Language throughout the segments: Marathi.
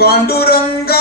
Panduranga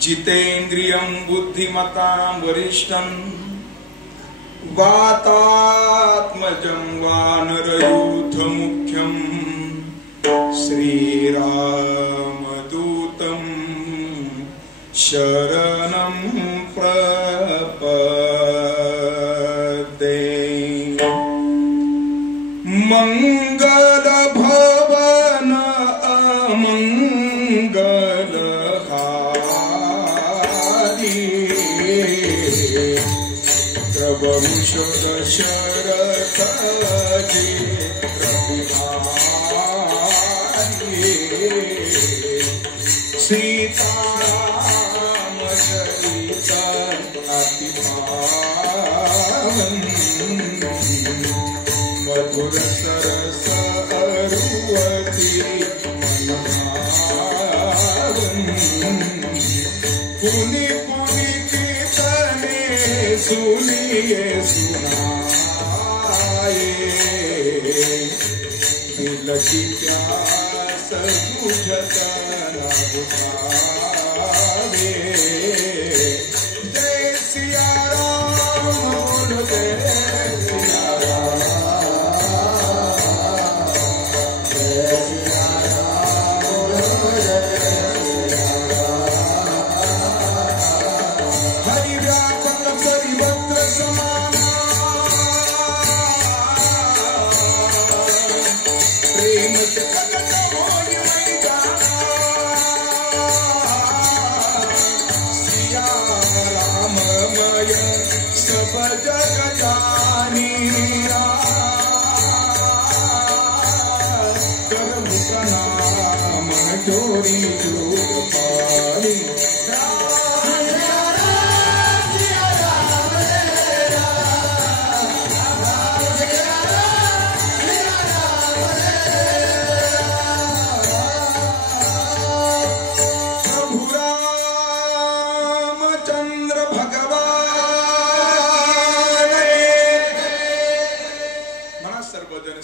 जितेन्द्रियं बुद्धिमतां वरिष्ठं वातात्मजं वानरयूथमुख्यं श्रीरामदूतं शरणं प्रपद्ये। मंगल भवन अमंगलहारी प्रभुष दशरथ जी रघुनाथी सीताराम चरित अति पावन मधुर सरस अरुवती मनभावन पुनि पुनि कीर्तने सुनिए सुनाए दिल की प्यास बुझत न बुझावे। जय सिया राम बोल जय सिया राम।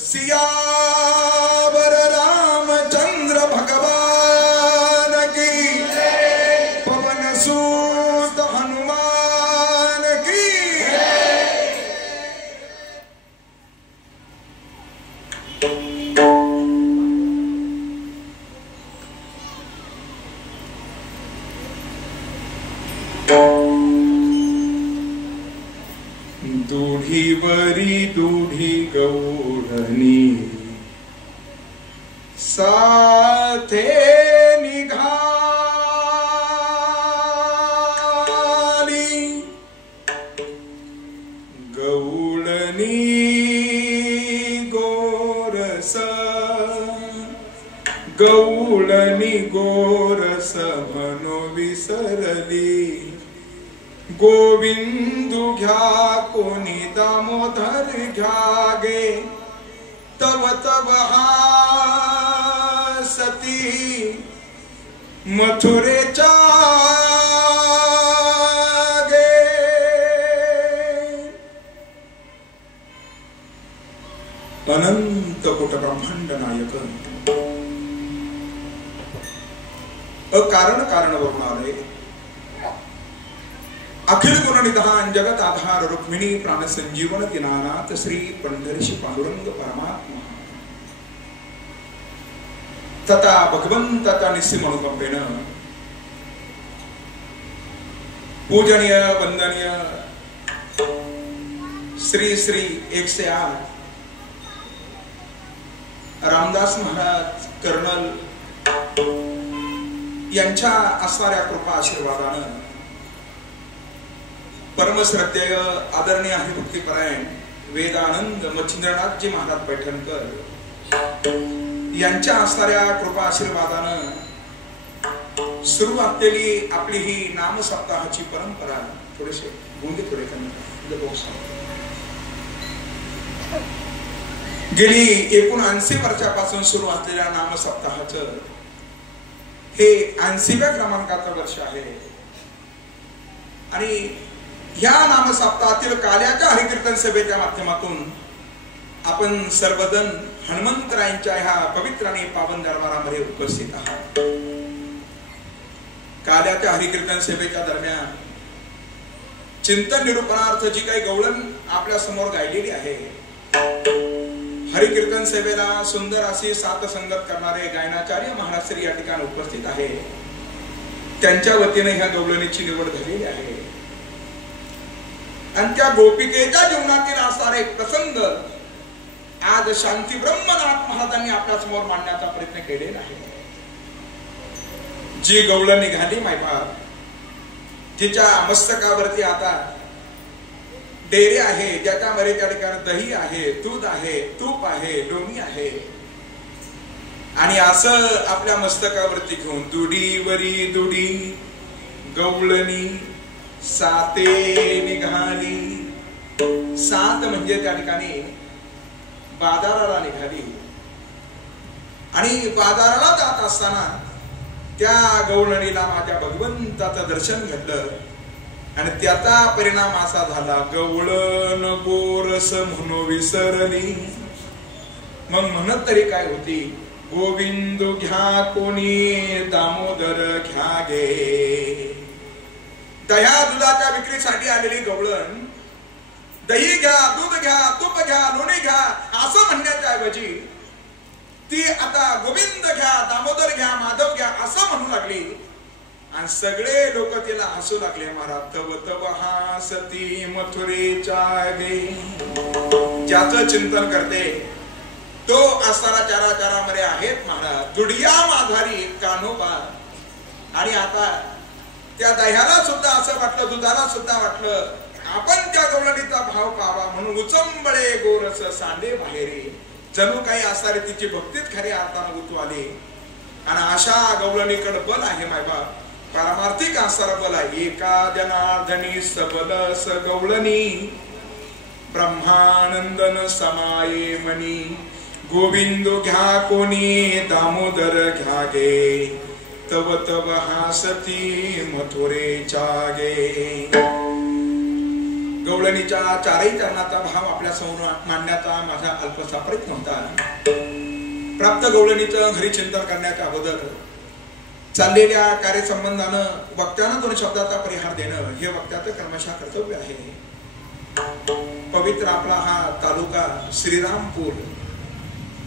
सियावर रामचंद्र भगवान की पवन सूत हनुमान की। दूढीवरी दूढी गौळणी साथे निघाली गौळणी गोरस गौळणी गोरस मनो विसरली गोविंदू घ्या कोणी दामोदर घ्या गे तव तव हासती मथुरेच्या गे। अनंत कोट ब्रह्मांड नायक अकारण कारण वरून आले अखिल गुणनिधान जगत आधार रुक्मिणी प्राण संजीवन दिनानाथ श्री पंढरीशी पांडुरंग परमात्मा तथा भगवंताच्या निस्सीम अनुकंपेनं पूजनीय वंदनीय श्री श्री 108 रामदास महाराज कर्नल यांच्या असणाऱ्या कृपा आशीर्वादानं परमश्रद्धेय आदरणीय हरिभक्तीपरायण वेदानंद मच्छिंद्रनाथजी महाराज पैठणकर यांच्या असणाऱ्या कृपा आशीर्वादानं सुरू असलेली आपली ही नाम सप्ताहाची परंपरा थोडेसे गुंगे थोडे गेली 79 वर्षापासून सुरू असलेल्या नाम सप्ताहाचं हे 80व्या क्रमांकाचं वर्ष आहे आणि या नाम सप्ताहातील काल्याच्या हरिकीर्तन सभेच्या माध्यमातून आपण सर्वजण हनुमंतरायांच्या ह्या पवित्र आणि पावन दरबारामध्ये उपस्थित आहात। काल्याच्या हरिकीर्तन सेवेच्या दरम्यान चिंतन निरूपणार्थ जी काही गवळण आपल्या समोर गायलेली आहे, हरिकीर्तन सेवेला सुंदर अशी साथ संगत करणारे गायनाचार्य महाराज श्री या ठिकाणी उपस्थित आहे. त्यांच्या वतीने ह्या गवळणीची निवड झालेली आहे. आणि त्या गोपिकेच्या जीवनातील असणारा एक प्रसंग आज शांती ब्रह्मनाथ महाराजांनी आपल्या समोर मांडण्याचा प्रयत्न केलेला आहे. जी गवळण निघाली मायबाप, तिच्या मस्तकावरती आता डेरे आहे, ज्याच्यामध्ये त्या ठिकाणी दही आहे, दूध आहे, तूप आहे, लोणी आहे. आणि असं आपल्या मस्तकावरती घेऊन दुडीवरी दुडी गवळणी साते निघाली. सात म्हणजे त्या ठिकाणी बाजाराला निघाली. आणि बाजाराला जात असताना त्या गवळणीला माझ्या भगवंताचं दर्शन घडलं आणि त्याचा परिणाम असा झाला, गवळण गोरस म्हणून विसरली. मग म्हणत तरी काय होती, गोविंद घ्या कोणी दामोदर घ्या गे. दह्या दुधाच्या विक्रीसाठी आलेली गवळण दही घ्या, दूध घ्या, तूप घ्या, लोणी घ्या असं म्हणण्याच्या ऐवजी ती आता गोविंद घ्या, दामोदर घ्या, माधव घ्या असं म्हणू लागली. आणि सगळे लोक तिला हसू लागले. महाराज तव तव हासती मथुरेच्या गे. ज्याचं चिंतन करते तो असणारा चाराचारामध्ये आहेत महाराज, दुडिया माधारी कान्होबा. आणि आता त्या दह्याला सुद्धा असं वाटलं, दुधाला सुद्धा वाटलं आपण त्या गवळणीचा भाव पावा म्हणून उचंबळे गोरस सांडे बाहेरी. जणू काही असणारी तिची भक्तीत खरी अर्थानं उतू आली. आणि अशा गवळणीकडे बल आहे मायबाप, पारमार्थिक असणारा बल आहे. एका जनार्दनी सबल स गवळणी ब्रह्मानंदन समाये मनी. गोविंद घ्या कोणी दामोदर घ्या गे, तव तव हासती मथुरेच्या गे. गवळणीच्या चारही चरणाचा भाव आपल्या समोर मांडण्याचा माझा अल्पसा प्रयत्न होता. प्राप्त गवळणीचं हरिचिंतन करण्याच्या अगोदर चाललेल्या कार्यसंबंधानं वक्त्यानं 2 शब्दाचा परिहार देणं हे वक्त्याचं कर्मशः कर्तव्य आहे. पवित्र आपला हा तालुका श्रीरामपूर,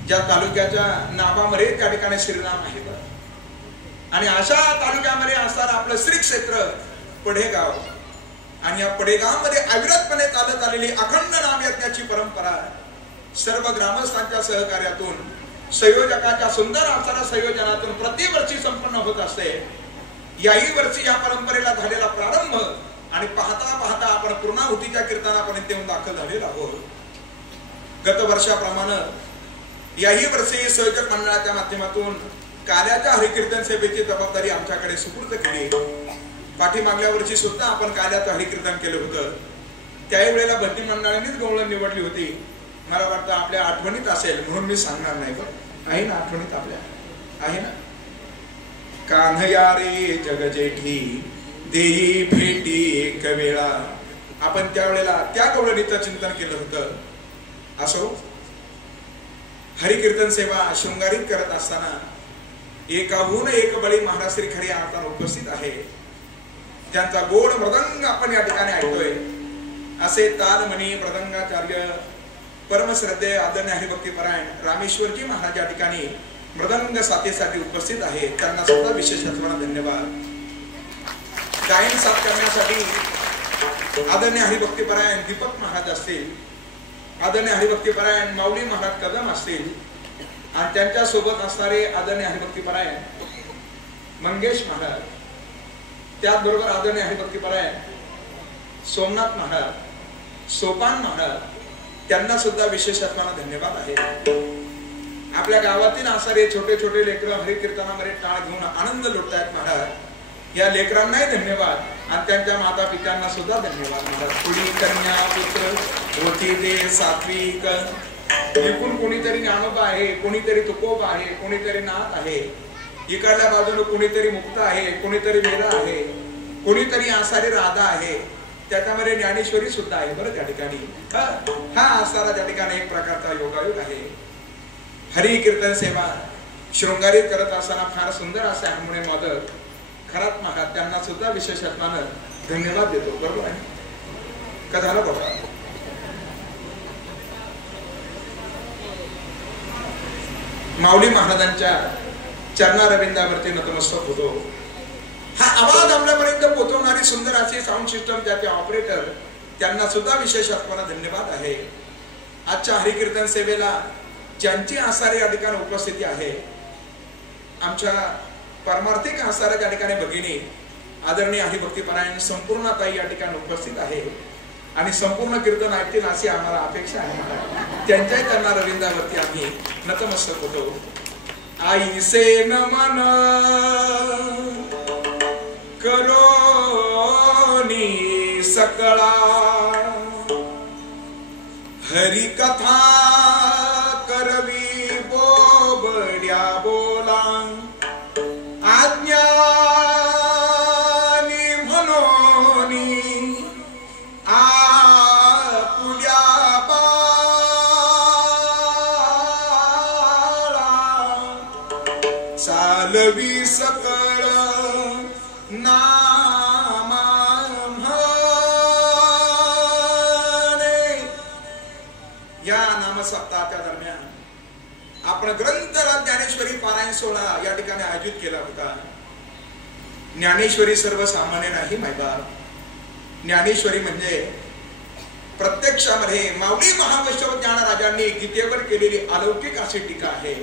ज्या तालुक्याच्या नावामध्ये त्या ठिकाणी श्रीराम आहे. आणि अशा तालुक्यामध्ये असणारं आपलं श्री क्षेत्र पडेगाव. आणि या पडेगावमध्ये अविरतपणे चालत आलेली अखंड नाम यज्ञाची परंपरा सर्व ग्रामस्थांच्या सहकार्यातून, संयोजकाच्या सुंदर असणाऱ्या संयोजनातून प्रतिवर्षी संपन्न होत असते. याही वर्षी या परंपरेला झालेला प्रारंभ आणि पाहता पाहता आपण पूर्णाहुतीच्या कीर्तनापर्यंत येऊन दाखल झालेलो आहोत. गत वर्षाप्रमाणे याही वर्षी संयोजक मंडळाच्या माध्यमातून काल्याच्या हरिकीर्तन सेवेची जबाबदारी आमच्याकडे सुपूर्द केली. पाठीमागल्या वर्षी सुद्धा आपण काल्याचं हरिकीर्तन केलं होतं. त्याही वेळेला भक्ती मंडळानेच गवळण निवडली होती. मला वाटतं आपल्या आठवणीत असेल म्हणून मी सांगणार नाही. आहे ना आठवणीत आपल्या, आहे ना. कान्हया रे जग जेठी देई भेटी एक वेळा. आपण त्यावेळेला त्या गवळणीचं चिंतन केलं होतं. असो हरिकीर्तन सेवा शृंगारित करत असताना एकाहून एक बळी महाराज श्री खरी अर्थानं उपस्थित आहे. त्यांचा गोड मृदंग आपण या ठिकाणी ऐकतोय. असे तालमणी मृदंगाचार्य परमश्रद्धेय आदरणीय हरिभक्तीपरायण रामेश्वरजी महाराज या ठिकाणी मृदंग साथीसाठी उपस्थित आहे. त्यांना सुद्धा विशेष धन्यवाद. गायन साथ करण्यासाठी आदरणीय हरिभक्तीपरायण दीपक महाराज असतील, आदरणीय हरिभक्तीपरायण माऊली महाराज कदम असतील आणि त्यांच्या सोबत असणारे आदरणीय हरिभक्तीपरायण मंगेश महाराज, त्याचबरोबर आदरणीय हरिभक्तीपरायण सोमनाथ महाराज, सोपान महाराज, त्यांना सुद्धा विशेष धन्यवाद आहे. आपल्या गावातील असणारे छोटे छोटे लेकरं हरिकीर्तनामध्ये टाळ घेऊन आनंद लुटतायत महाराज. या लेकरांनाही धन्यवाद आणि त्यांच्या माता पित्यांना सुद्धा धन्यवाद महाराज. कुणी कन्या पुत्र होती दे सात्विक. एकूण कोणीतरी ज्ञानोबा आहे, कोणीतरी तुकोबा आहे, कोणीतरी नाथ आहे, इकडल्या बाजूने कोणीतरी मुक्त आहे, कोणीतरी मीरा आहे, कोणीतरी आसारी राधा आहे, त्याच्यामध्ये ज्ञानेश्वरी सुद्धा आहे. बरं त्या ठिकाणी हा असणारा त्या ठिकाणी एक प्रकारचा योगायोग आहे. हरि कीर्तन सेवा शृंगारित करत असताना फार सुंदर असे हार्मोनियम वादक खरात महाराज त्यांना सुद्धा विशेष आत्मानं धन्यवाद देतो. बरोबर आहे का? झालं बघा. माऊली महाराजांच्या चरणारविंदावरती नतमस्तक होतो. हा आवाज आपल्यापर्यंत पोहोचवणारी सुंदर अशी साऊंड सिस्टम ज्याचे ऑपरेटर त्यांना सुद्धा विशेष आत्माना धन्यवाद आहे. आजच्या हरिकीर्तन सेवेला ज्यांची आसारी या ठिकाणी उपस्थिती आहे, आमच्या परमार्थिक आसारा या ठिकाणी भगिनी आदरणीय हरिभक्तीपरायण संपूर्ण ताई या ठिकाणी उपस्थित आहे आणि संपूर्ण कीर्तन ऐकतील अशी आम्हाला अपेक्षा आहे. त्यांच्याही त्यांना रविंदावरती आम्ही नतमस्तक होतो. आईसे नमन करोनी सकळा, हरी कथा करवी बोबड्या बोला, आज्ञानी मनोनी आपुल्या बाळा, चालवी सकळ नामा म्हणे. या नामसप्ताहाच्या दरम्यान आपण ग्रंथराज ज्ञानेश्वरी पारायण सोहळा या ठिकाणी आयोजित केला होता. ज्ञानेश्वरी सर्वसामान्य नाही मायबाप. ज्ञानेश्वरी म्हणजे प्रत्यक्षामध्ये माऊली महावैष्णव ज्ञानराजांनी गीतेवर केलेली अलौकिक अशी टीका आहे.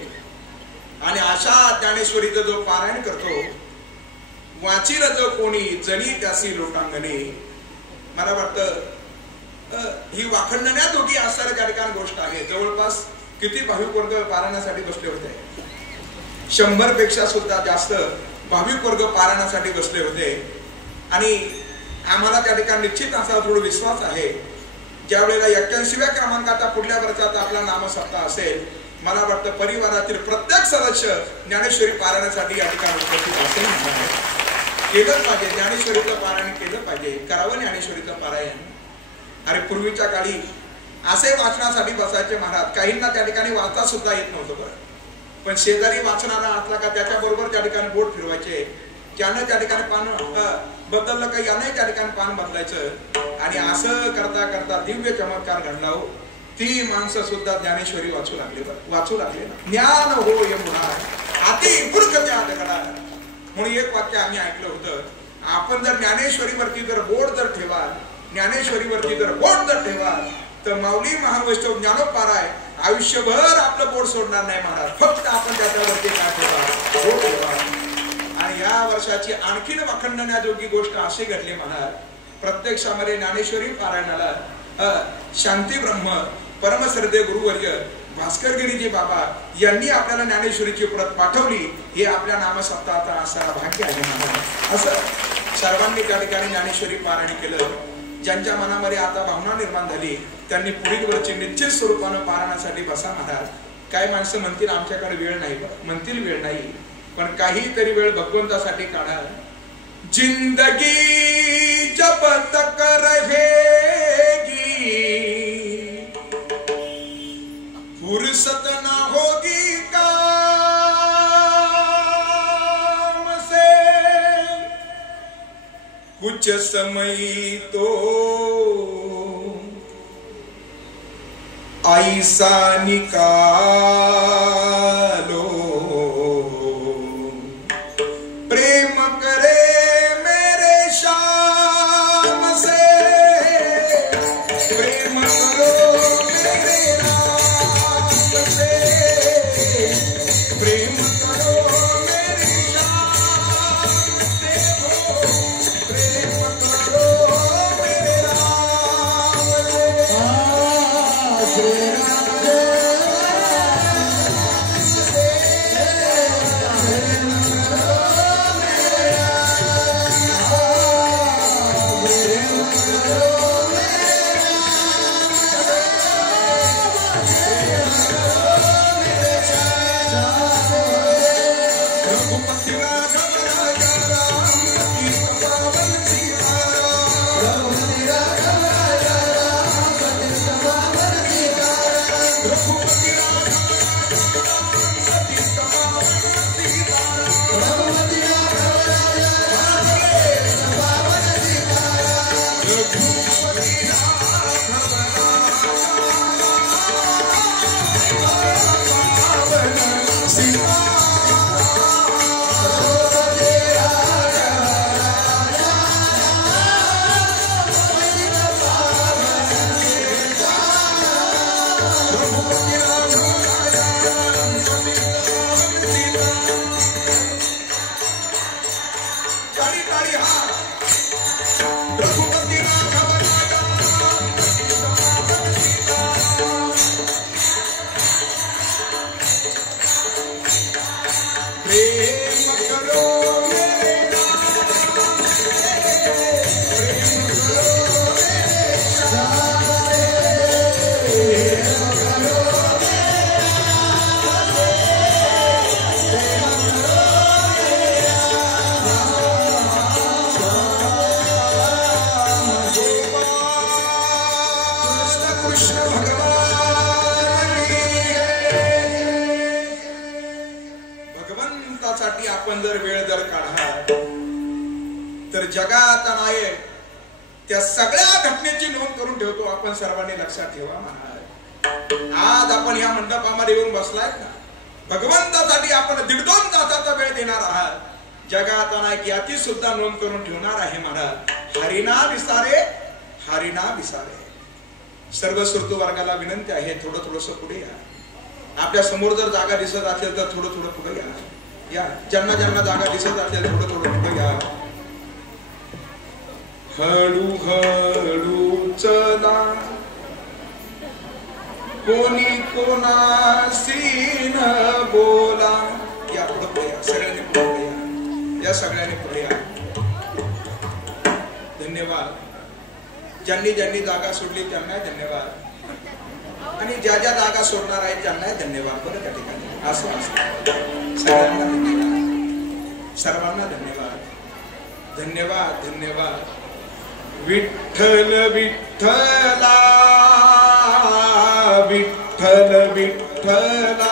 आणि अशा ज्ञानेश्वरीचं जो पारायण करतो, वाचील जो कोणी जणी त्यासी लोटांगणे. मला वाटतं ही वाखणण्याजोगी असणाऱ्या त्या ठिकाणी गोष्ट आहे. जवळपास किती भाविक वर्ग पारायणासाठी बसले होते? 100 पेक्षा सुद्धा जास्त भाविक वर्ग पारायणासाठी बसले होते. आणि आम्हाला त्या ठिकाणी निश्चित असा थोडा विश्वास आहे, ज्या वेळेला 81व्या क्रमांकाचा पुढल्या वर्षाचा आपला नामसप्ताह असेल, मला वाटतं परिवारातील प्रत्येक सदस्य ज्ञानेश्वरी पारायणासाठी या ठिकाणी उपस्थित असेल. केलंच पाहिजे, ज्ञानेश्वरीचं पारायण केलं पाहिजे, करावं ज्ञानेश्वरीचं पारायण. अरे पूर्वीच्या काळी असे वाचनासाठी बसायचे महाराज. काहींना त्या ठिकाणी वाचता सुद्धा येत नव्हतं बरं, पण शेजारी वाचणारा असला का त्याच्या बरोबर त्या ठिकाणी बोट फिरवायचे. ज्यानं त्या ठिकाणी पान बदललं का याने त्या ठिकाणी पान बदलायचं. आणि असं करता करता दिव्य चमत्कार घडला हो. ती माणसं सुद्धा ज्ञानेश्वरी वाचू लागले ना. ज्ञान हो यमुना अति मूर्ख ज्ञान घडा. म्हणून एक वाक्य आम्ही ऐकलं होतं, आपण जर ज्ञानेश्वरीवरती जर बोट जर ठेवाल, ज्ञानेश्वरीवरती जर बोट जर ठेवाल, तर माऊली महावैष्णव ज्ञानोपाराय आयुष्यभर आपलं बोट सोडणार नाही महाराज. फक्त आपण त्याच्यावरती काय ठेवा, बोट ठेवा. आणि या वर्षाची आणखीन वाखणण्याजोगी गोष्ट अशी घडली महाराज. प्रत्यक्षामध्ये ज्ञानेश्वरी पारायणाला शांती ब्रह्म परमश्रद्धेय गुरुवर्य भास्करगिरीजी बाबा यांनी आपल्याला ज्ञानेश्वरीची प्रत पाठवली. हे आपल्या नामसप्ताहाचा असा भाग्य आहे महाराज. असं सर्वांनी त्या ठिकाणी ज्ञानेश्वरी पारायण केलं. ज्यांच्या मनामध्ये आता भावना निर्माण झाली त्यांनी पुढील वर्षी निश्चित स्वरूपानं पारायणासाठी बसा महाराज. काय माणसं म्हणतील आमच्याकडे वेळ नाही, म्हणतील वेळ नाही, पण काहीतरी वेळ भगवंतासाठी काढा. जिंदगी जब तक रहेगी फुर्सत ना होगी काम से, कुछ समय तो ऐसा निकालो प्रेम करे मेरे श्याम से, प्रेम करो मेरे राम से, प्रेम करो मेरे श्याम से, प्रेम करो मेरे राम से. कृष्ण भगवान भगवंतासाठी आपण जर वेळ जर काढला तर जगात नाही त्या सगळ्या घटनेची नोंद करून ठेवतो आपण सर्वांनी लक्षात ठेवा महाराज. आज आपण या मंडपामध्ये येऊन बसलाय ना, भगवंतासाठी आपण 1.5-2 तासाचा वेळ देणार आहात. जगात नाही याची सुद्धा नोंद करून ठेवणार आहे महाराज. हरिना विसारे हरिना विसारे. सर्व श्रोतू वर्गाला विनंती आहे, थोडं थोडस पुढे या. आपल्या समोर जर जागा दिसत असेल तर थोडं थोडं पुढे या. ज्यांना ज्यांना जागा दिसत असेल थोडं थोडं पुढे या. हळू हळू चला, कोणी कोणाशी न बोला. या पुढे पुढे या, सगळ्यांनी पुढे पुढे या. या सगळ्यांनी पुढे या. धन्यवाद. ज्यांनी ज्यांनी जागा सोडली त्यांना धन्यवाद, आणि ज्या ज्या जागा सोडणार आहेत त्यांना धन्यवाद. बरं त्या ठिकाणी असं सगळ्यांना धन्यवाद, सर्वांना धन्यवाद. धन्यवाद धन्यवाद. विठ्ठल विठ्ठला विठ्ठल विठ्ठला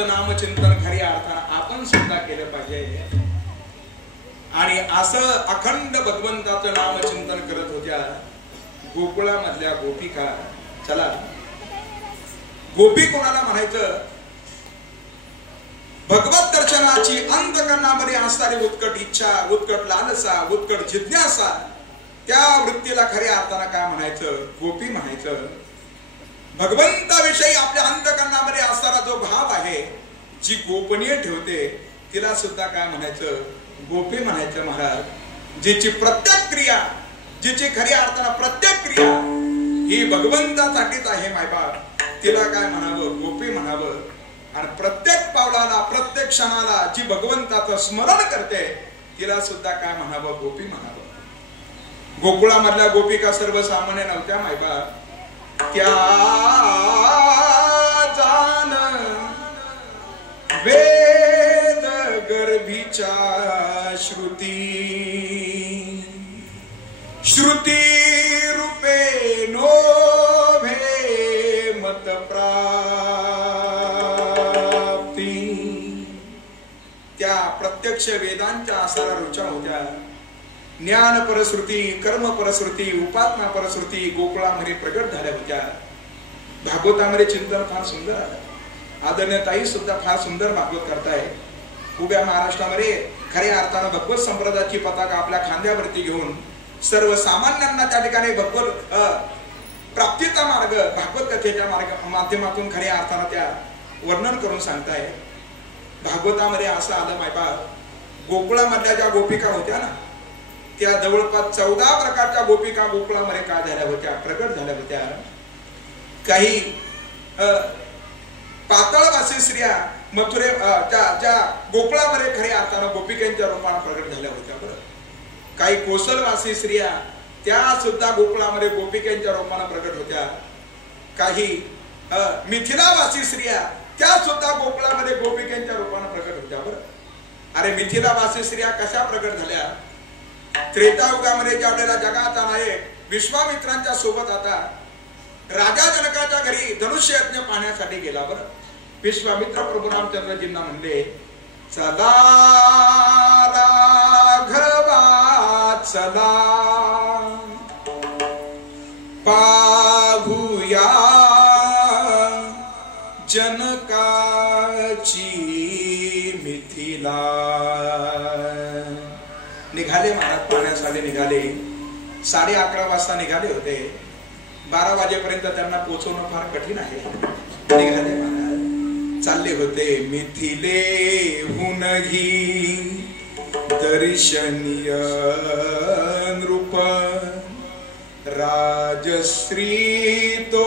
नामचिंतन खऱ्या अर्थानं आपण सुद्धा केलं पाहिजे. आणि असं अखंड भगवंताचं नामचिंतन करत होत्या गोकुळामधल्या गोपिका. चला, गोपी कोणाला म्हणायचं? भगवत दर्शनाची अंतःकरणामध्ये असणारी उत्कट इच्छा, उत्कट लालसा, उत्कट जिज्ञासा, त्या वृत्तीला खऱ्या अर्थानं काय म्हणायचं? गोपी म्हणायचं. भगवंताविषयी आपल्या अंतःकरणामध्ये असणारा जो भाव आहे, जी गोपनीय ठेवते, तिला सुद्धा काय म्हणायचं? गोपी म्हणायचं महाराज. जिची प्रत्येक क्रिया, जिची खऱ्या अर्थानं प्रत्येक क्रिया ही भगवंतासाठीच आहे मायबाप, तिला काय म्हणावं? गोपी म्हणावं. आणि प्रत्येक पावलाला, प्रत्येक क्षणाला जी भगवंताचं स्मरण करते, तिला सुद्धा काय म्हणावं? गोपी म्हणावं. गोकुळामधल्या गोपिका सर्वसामान्य नव्हत्या मायबाप. क्या जान वेद गर्भीच्या श्रुती, श्रुती रूपे नोभे मत प्राप्ती. त्या प्रत्यक्ष वेदांच्या आसारा रुचा होत्या. ज्ञान परश्रुती, कर्म परश्रुती, उपासना परश्रुती गोकुळामध्ये प्रगट झाल्या होत्या. भागवतामध्ये चिंतन फार सुंदर आलं. आदरणीय ताई सुद्धा फार सुंदर भागवत करताय. उभ्या महाराष्ट्रामध्ये खऱ्या अर्थानं भगवत संप्रदायाची पताका आपल्या खांद्यावरती घेऊन सर्वसामान्यांना त्या ठिकाणी भगवत प्राप्तीचा मार्ग भागवत कथेच्या माध्यमातून खऱ्या अर्थानं त्या वर्णन करून सांगताय. भागवतामध्ये असं आलं मायबाप, गोकुळामधल्या ज्या गोपिका होत्या ना, त्या जवळपास 14 प्रकारच्या गोपिका गोकुळामध्ये काय झाल्या होत्या? प्रगट झाल्या होत्या. काही पाताळवासी स्त्रिया मथुरे ज्या गोकुळामध्ये खऱ्या अर्थानं गोपिकांच्या रूपाने प्रगट झाल्या होत्या. बरं, काही कोसलवासी स्त्रिया त्या सुद्धा गोकुळामध्ये गोपिकांच्या रूपाने प्रगट होत्या. काही मिथिलावासी स्त्रिया त्या सुद्धा गोकुळामध्ये गोपिकांच्या रूपाने प्रकट होत्या बरं. अरे मिथिलावासी स्त्रिया कशा प्रकट झाल्या? त्रेतायुगामध्ये ज्या वेळेला जगाचा नायक विश्वामित्रांच्या सोबत आता राजा जनकाच्या घरी धनुष्य यज्ञ पाहण्यासाठी गेला बरं. विश्वामित्र प्रभू रामचंद्रजींना म्हणले, चला राघवा चला पाहूया जनकाची मिथिला. निघाले महाराज पाहण्यासाठी निघाले. 11:30 वाजता निघाले होते. 12 वाजेपर्यंत त्यांना पोहोचवणं फार कठीण आहे. निघाले महाराज चालले होते. मिथिलेहून घी दर्शनीय नृप राजश्री तो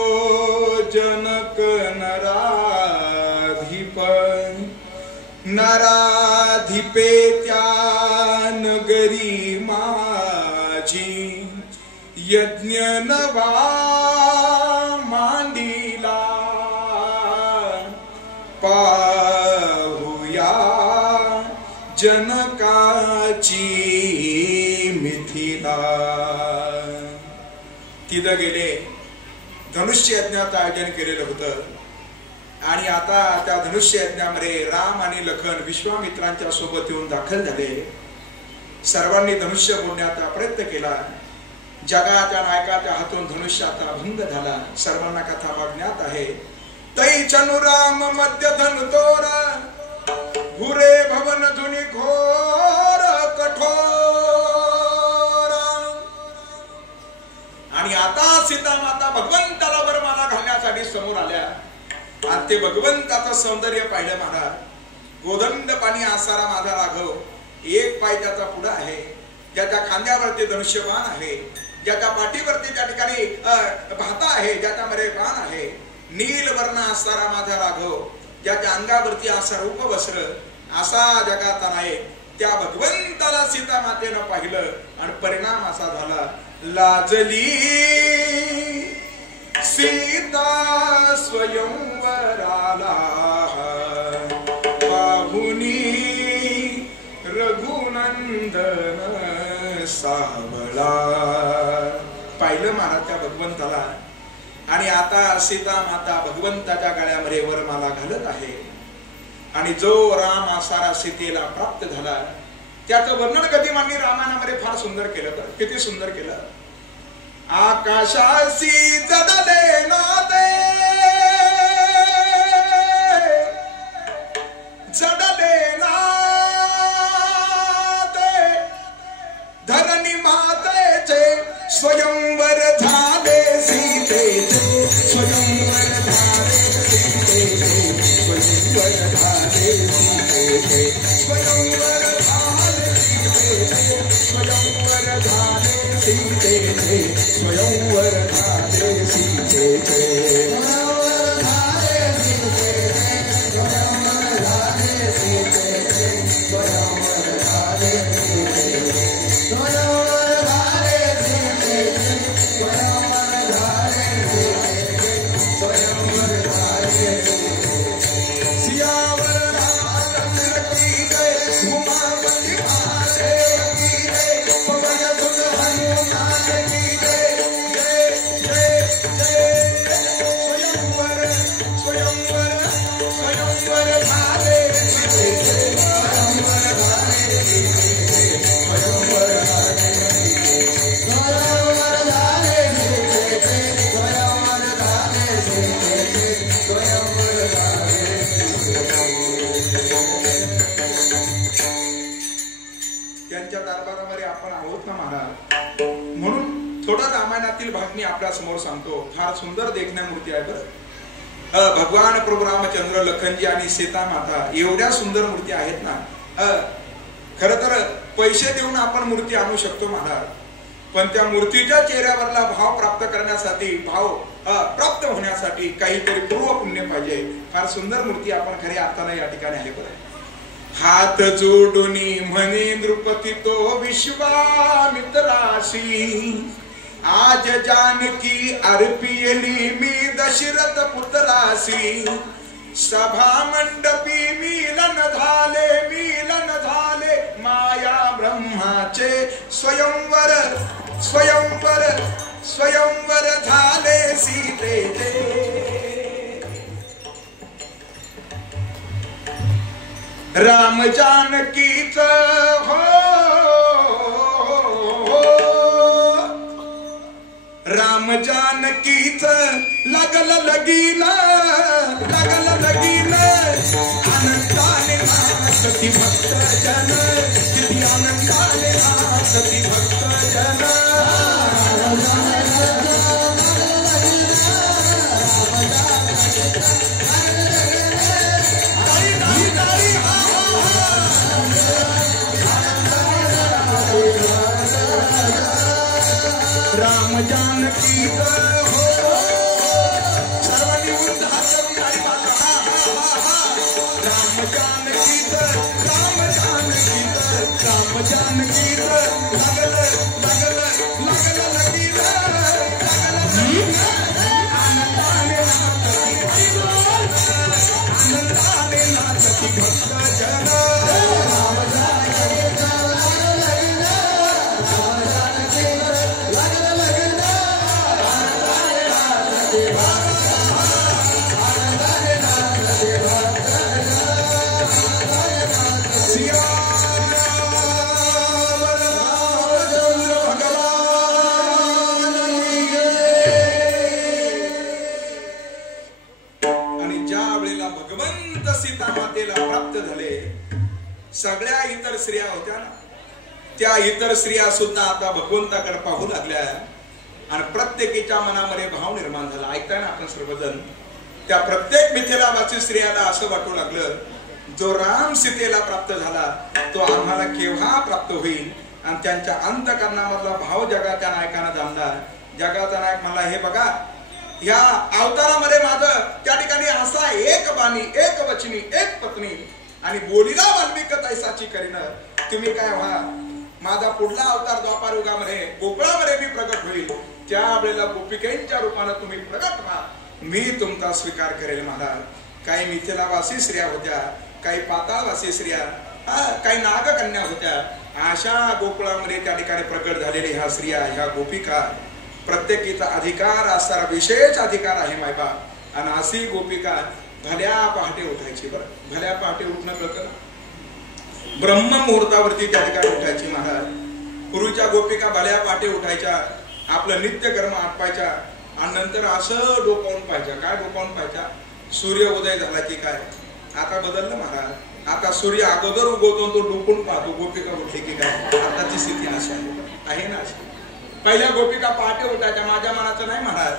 जनक नराधिप नराधिपे त्या नगरी माझी यज्ञ नवा मांडिला पाहूया जनकाची मिथिला. तिथं गेले. धनुष्य यज्ञाचं आयोजन केलेलं होतं आणि आता त्या धनुष्य यज्ञामध्ये राम आणि लखन विश्वामित्रांच्या सोबत येऊन दाखल झाले. सर्वांनी धनुष्य बोलण्याचा प्रयत्न केला. जगाच्या नायकाच्या हातून धनुष्याचा भंग झाला. सर्वांना कथा ज्ञात आहे. तै चनुराम मध्य धनुतोर भुरे भवन धुनी घोर कठोर. आणि आता सीता माता भगवंताला वरमाला घालण्यासाठी समोर आल्या आणि ते भगवंताचं सौंदर्य पाहिलं महाराज. गोदंड पाणी आसारा माझा राघव. एक पाय त्याचा पुढा आहे, ज्याच्या खांद्यावरती धनुष्यबाण आहे, ज्याच्या पाठीवरती त्या ठिकाणी भाता आहे, ज्याच्यामध्ये बाण आहे. नील वर्ण आसारा माझा राघव, ज्याच्या अंगावरती असा रूपवस्त्र. असा जगाचा नायक त्या भगवंताला सीता मातेनं पाहिलं आणि परिणाम असा झाला. लाजली सीता स्वयंवराला पाहुनी रघुनंदन सावळा. पाहिलं महाराज त्या भगवंताला. आणि आता सीता माता भगवंताच्या गळ्यामध्ये वरमाला घालत आहे. आणि जो राम आसारा सीतेला प्राप्त झाला त्याचं वर्णन गदिमांनी रामायणामध्ये फार सुंदर केलं. किती सुंदर केलं. आकाशासी जडले नाते जडले नाते धरणी मातेचे स्वयंवर झाले सीतेचे स्वयंवर झाले सीतेचे स्वयंवर झाले सीतेचे स्वयंवर झाले सीतेचे स्वयंवर झाले सीतेचे स्वयंवर झाले सीतेचे स्वयंवर झाले सीतेचे स्वयंवर झाले सीतेचे स्वयंवर झाले सीतेचे स्वयंवर झाले सीतेचे स्वयंवर झाले सीतेचे स्वयंवर झाले सियावर रामचंद्र की जय उमापति महादेव की जय पवन सुत हनुमान की जय जय जय जय. स्वयंवर स्वयंवर स्वयंवर झाले सीतेचे स्वयंवर झाले सीतेचे स्वयंवर झाले सीतेचे स्वयंवर झाले सीतेचे स्वयंवर झाले सीतेचे स्वयंवर झाले सीतेचे. त्यांच्या दरबारामध्ये आपण आहोत ना महाराज, म्हणून थोडा रामायणातील भाग मी आपल्या समोर सांगतो. फार सुंदर देखण्या मूर्ती आहे बरं. भगवान प्रभू रामचंद्र, लखनजी आणि सीता माता एवढ्या सुंदर मूर्ती आहेत ना. खर तर पैसे देऊन आपण मूर्ती आणू शकतो महाराज, पण त्या मूर्तीच्या चेहऱ्यावरला भाव प्राप्त करण्यासाठी, भाव प्राप्त होण्यासाठी काहीतरी पूर्व पुण्य पाहिजे. फार सुंदर मूर्ती आपण खऱ्या अर्थाने या ठिकाणी आहे बरं. हात जोडून म्हणे नृपती तो विश्वामित्राशी आज जानकी अर्पियली मी दशरथ पुत्रासी सभा मंडपी मिलन झाले माया ब्रह्माचे स्वयंवर स्वयंवर स्वयंवर झाले सीतेचे राम जानकीच हो राम जानकीच लागल लगीन आनंदाने नाचती भक्त जन किती आनंदाने नाचती भक्त जन राम जानकी हो सर्वांनी उद्धार राम जानकी राम जानकी लागल लगीन आनंदाने नाचती भक्त जन सगळ्या इतर स्त्रिया होत्या ना त्या इतर स्त्रिया सुद्धा आता भगवंताकडे पाहू लागल्या आणि प्रत्येकीच्या मनामध्ये भाव निर्माण झाला. ऐकताय ना आपण सर्वजण. त्या प्रत्येक मिथिलावासी स्त्रियाला असं वाटू लागलं जो राम सीतेला प्राप्त झाला तो आम्हाला केव्हा प्राप्त होईल. आणि त्यांच्या अंतःकरणामधला भाव जगाच्या नायकांना जाणला. जगाचा नायक म्हणला हे बघा या अवतारामध्ये माझं त्या ठिकाणी असा एक बाणी एक वचनी एक पत्नी आणि बोलीला वाल्मिक तैसाची करीन. तुम्ही काय व्हा माझा पुढला अवतार द्वापार युगामध्ये गोकुळामध्ये मी प्रगट होईल त्यावेळेला गोपिकांच्या रूपाने तुम्ही प्रगट व्हा मी तुमचा स्वीकार करेल. महाराज काही मिथिलावासी स्त्रिया होत्या काही पाताळवासी स्त्रिया काही नागकन्या होत्या. अशा गोकुळामध्ये त्या ठिकाणी प्रकट झालेल्या ह्या स्त्रिया ह्या गोपिका प्रत्येकीचा अधिकार असणारा विशेष अधिकार आहे मायबा. आणि अशी गोपिका भल्या पहाटे उठायची. बरं भल्या पहाटे उठणं कळतं ब्रह्म मुहूर्तावरती त्या ठिकाणी उठायची. महाराज पूर्वीच्या गोपिका भल्या पहाटे उठायच्या आपलं नित्य कर्म आटपायच्या आणि नंतर असं डोकावून पाहायच्या. काय डोकावून पाहायच्या सूर्य उदय झाला की काय. आता बदललं महाराज. आता सूर्य अगोदर उगवतो तो डोकून पाहतो गोपिका उठली की काय. आताची स्थिती अशी आहे ना. पहिल्या गोपिका पहाटे उठायच्या. माझ्या मनाचं नाही महाराज.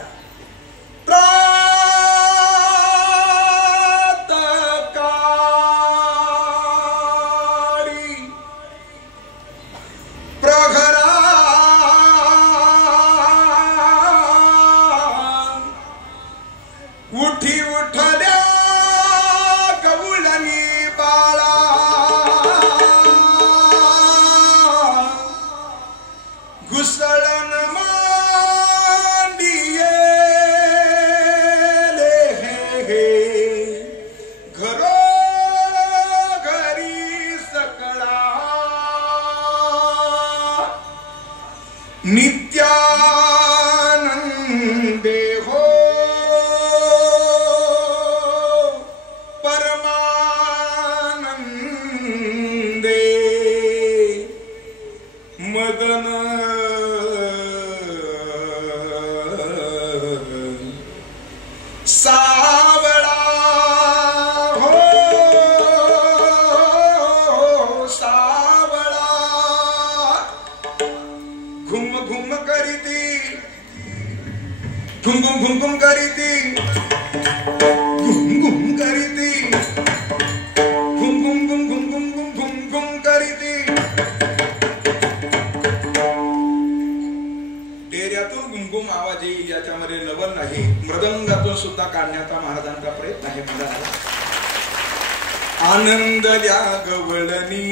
उठी उठल्या कवळणी बाळा घुसळण मांडिये हे घरो घरी सकळा नित्यानंदे हो मदन सावळा हो सावळा घुम घुम करीती घुम घुम घुम घुम करीती घुम घुम करीती घुम घुम घुम घुम घुम घुम घुम घुम करीती. डेऱ्यातून घुमघुम आवाज येईल याच्यामध्ये नवल नाही. मृदंगातून सुद्धा काढण्याचा महाराजांचा प्रयत्न आहे. आनंद द्या गवळणी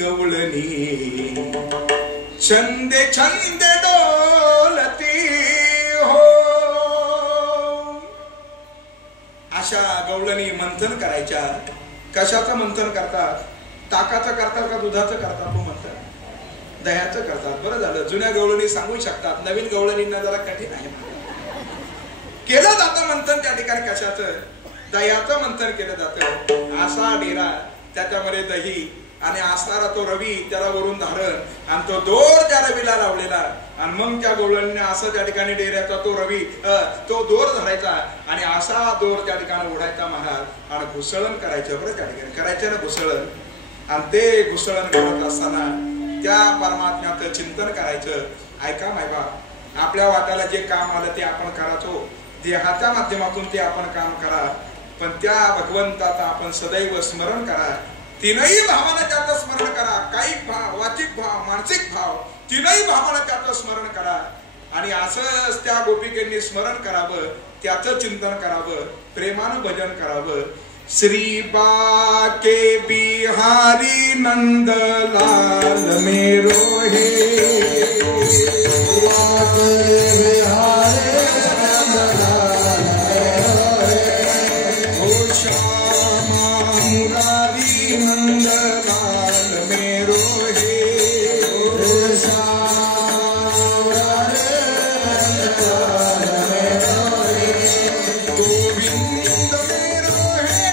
गवळणी छंदे छंदे डोलती हो. अशा गवळणी मंथन करायच्या. कशाचं मंथन करतात? ताकाचं करतात का दुधाचं करतात? हो मंथन दह्याचं करतात. बरं झालं, जुन्या गवळणी सांगू शकतात, नवीन गवळणींना जरा कठीण आहे. केलं जातं मंथन त्या ठिकाणी. कशाचं? दह्याचं मंथन केलं जातं. आसा डेरा, त्याच्यामध्ये दही आणि असणारा तो रवी, त्याला वरून धारण आणि तो दोर त्या रवीला लावलेला. आणि मग त्या गवळणीने असं त्या ठिकाणी डेऱ्याचा तो रवी तो दोर धरायचा आणि असा दोर त्या ठिकाणी ओढायचा महाराज आणि घुसळण करायचं. बरं त्या ठिकाणी करायचं ना घुसळण. आणि ते घुसळण करत असताना त्या परमात्म्याचं चिंतन करायचं. ऐका मायबाप, आपल्या वाट्याला जे काम आलं ते आपण करायचो. देहाच्या माध्यमातून ते आपण काम करा, पण त्या भगवंताचं आपण सदैव स्मरण करा. तीनही भावानं त्याचं स्मरण करा. कायिक भाव, वाचिक भाव, मानसिक भाव, तीनही भावानं त्याचं स्मरण करा. आणि असंच त्या गोपिकेंनी स्मरण करावं, त्याचं चिंतन करावं, प्रेमानं भजन करावं. श्री बाके बिहारी नंदलाल मेरो हे, बिहारी नंदलाल मेरो हे, ओ श्यामा मुरारी नंदलाल मेरो हे, ओ श्यामा मुरारी नंदलाल मेरो हे, गोविंद मेरो हे,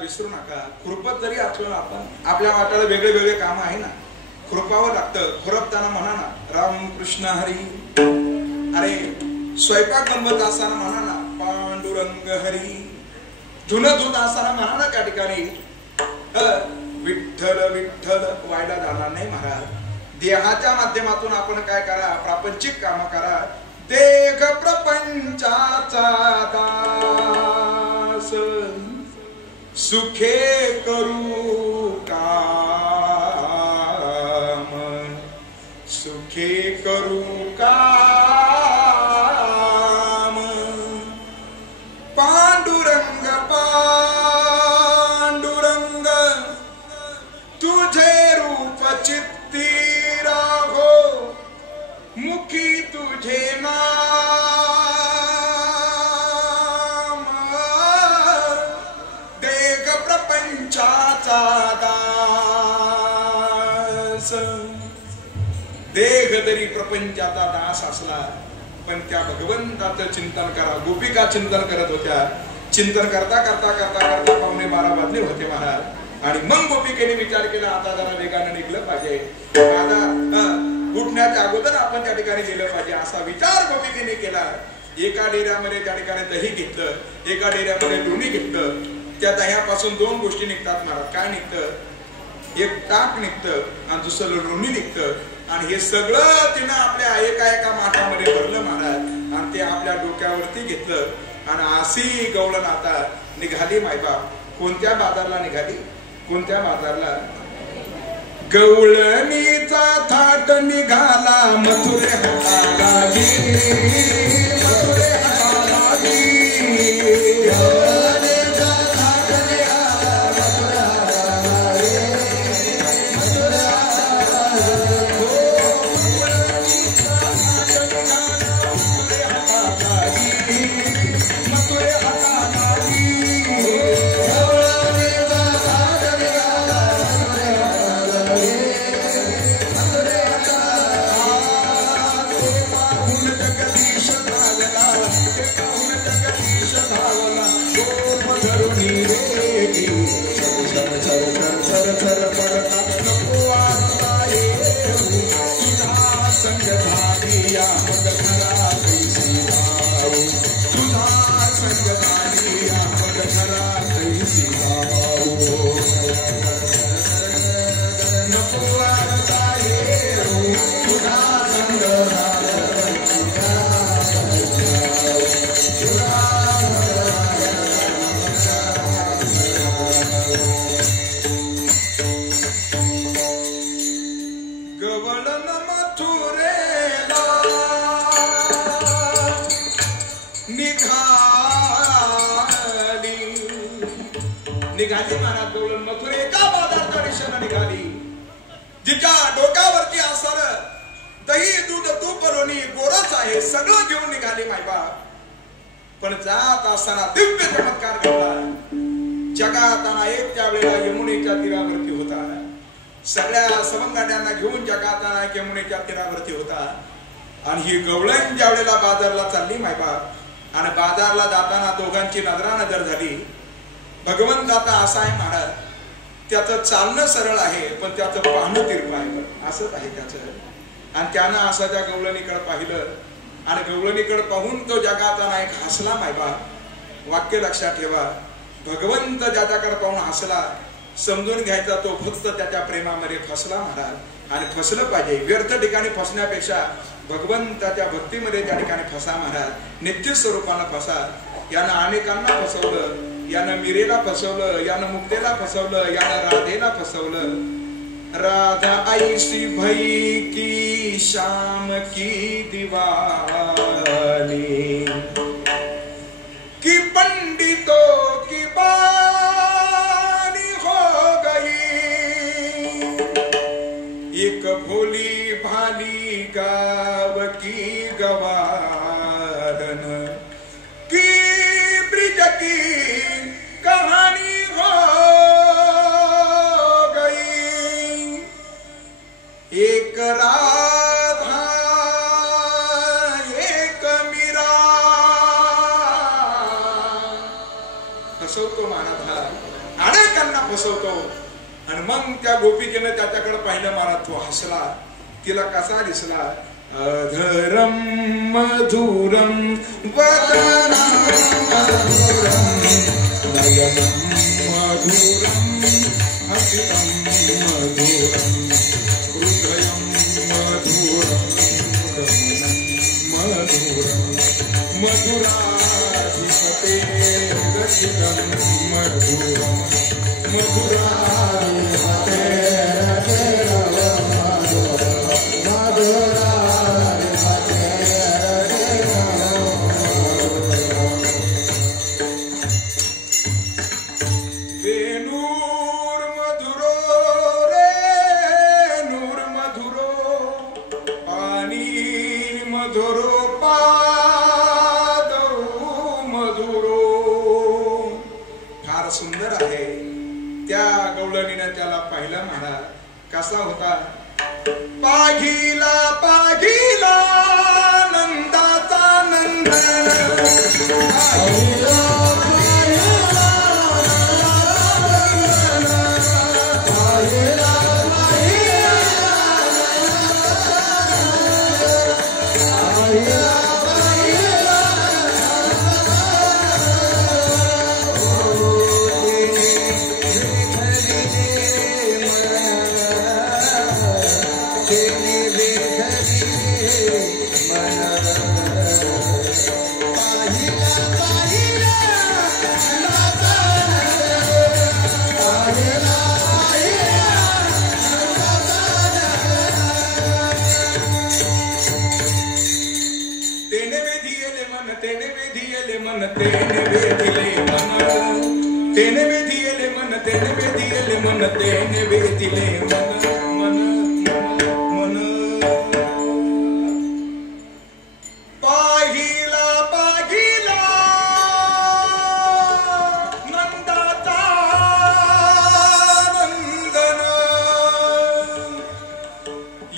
विसरू नका. खुरपत जरी असलो ना आपण, आपल्या वाट्याला वेगळे वेगळे काम आहे ना, खुरपावं लागतं. खुरपताना म्हणा ना राम कृष्ण हरी. अरे स्वयंपाक बनवत असताना म्हणा ना पांडुरंग हरी. धुणं धुत असताना म्हणा ना त्या ठिकाणी विठ्ठल विठ्ठल. व्हायला जाणार नाही महाराज. देहाच्या माध्यमातून आपण काय करा, प्रापंचिक काम करा. देह प्रपंचाचा दास, सुखे करू काम, सुखे करू काम. पांडुरंग पांडुरंग तुझे रूप चित्ती राहो, मुखी तुझे नाम. देह प्रपंचाचा दास. देह जरी प्रपंचाचा दास असला पण त्या भगवंताचं चिंतन करा. गोपिका चिंतन करत होत्या. चिंतन करता करता करता करता 11:15 वाजले होते महाराज. आणि मग गोपिकेने विचार केला आता जरा वेगाने निघलं पाहिजे, आता उठण्याच्या अगोदर आपण त्या ठिकाणी गेलं पाहिजे असा विचार गोपिकेने केला. एका डेऱ्यामध्ये त्या ठिकाणी दही घेतलं, एका डेऱ्यामध्ये लोणी घेतलं. त्या दह्यापासून 2 गोष्टी निघतात महाराज. काय निघतं? एक ताक निघतं आणि दुसरं लोणी निघतं. आणि हे सगळं तिनं आपल्या एका एका माठामध्ये भरलं महाराज. आणि ते आपल्या डोक्यावरती घेतलं आणि अशी गवळण आता निघाली मायबाप. कोणत्या बाजारला निघाली? कोणत्या बाजारला? गवळणीचा थाट निघाला मथुरे हाताला घे, मथुरे हाताला घे. गवळणीचा थाट निघाला मथुरे हाताला घे, मथुरे हाताला घे, मथुरे हाताला घे. निघाली महाराज गवळण मथुरे एका बाजारच्या दिशेने निघाली. जिच्या डोक्यावरती आसर दही दूध तूप लोणी गोरच आहे सगळं घेऊन निघाली मायबाप. पण जात असताना दिव्य चमत्कार घडला. जगाताना एक त्यावेळेला यमुनेच्या तीरावरती होता. सगळ्या सवंगाड्यांना घेऊन जगाताना यमुनेच्या तीरावरती होता. आणि ही गवळण ज्या वेळेला बाजारला चालली मायबाप आणि बाजारला जाताना दोघांची नजरानजर झाली. भगवंत आता असा आहे महाराज, त्याचं चालणं सरळ आहे पण त्याचं पाहणं तिरपं आहे. असंच आहे त्याचं. आणि त्यानं असं त्या गवळणीकडे पाहिलं आणि गवळणीकडे पाहून तो जगाताना एक हसला मायबाप. वाक्य लक्षात ठेवा, भगवंत ज्याच्याकडे पाहून हसला समजून घ्यायचा तो फक्त त्याच्या प्रेमामध्ये फसला महाराज. आणि फसलं पाहिजे. व्यर्थ ठिकाणी फसण्यापेक्षा भगवंताच्या भक्तीमध्ये त्या ठिकाणी फसा महाराज. नित्य स्वरूपानं फसा. यानं अनेकांना फसवलं. यानं मीरेला फसवलं, यानं मुक्तेला फसवलं, यानं राधेला फसवलं. राधा ऐसी भई की शाम की दीवानी कि पंडितों की बानी हो गई. एक भोली भाली गाव की गवारन की ब्रिज की कहानी हो गई. एक राधा एक मीरा. फसवतो महाराज, अनेकांना फसवतो. आणि मग त्या गोपिकेनं त्याच्याकडे पाहिलं महाराज. तो हसला. तिला कसा दिसला? अधरम मधुरम वदनम मधुरम नयनम मधुरम हसितम मधुरम हृदयम मधुरम गमनम मधुरम मधुराधिपते रचितम मधुरम मधुराधिपते कसा होता? पाघिला पाघिला नंदाचा नंदन. पाहिला तेने वेधिले मन, तेने वेधिले मन, तेने वेधिले मन, तेने वेधिले मन, मन मन पाहिला पाहिला नंदाचा नंदन,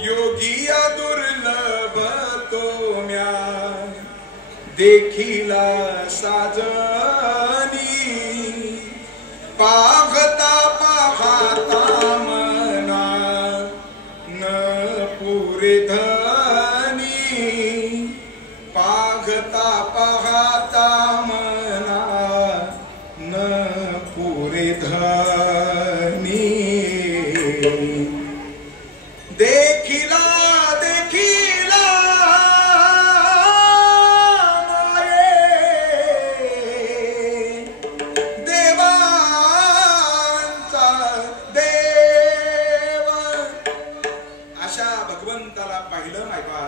योगिया दुर्लभ तो म्या देखिला साजनी, पाहता पाहता मना न पुरे धनी, पाहता पाहता मना न पुरे धनी, देखिला देखिला पाहिलं नाही बा,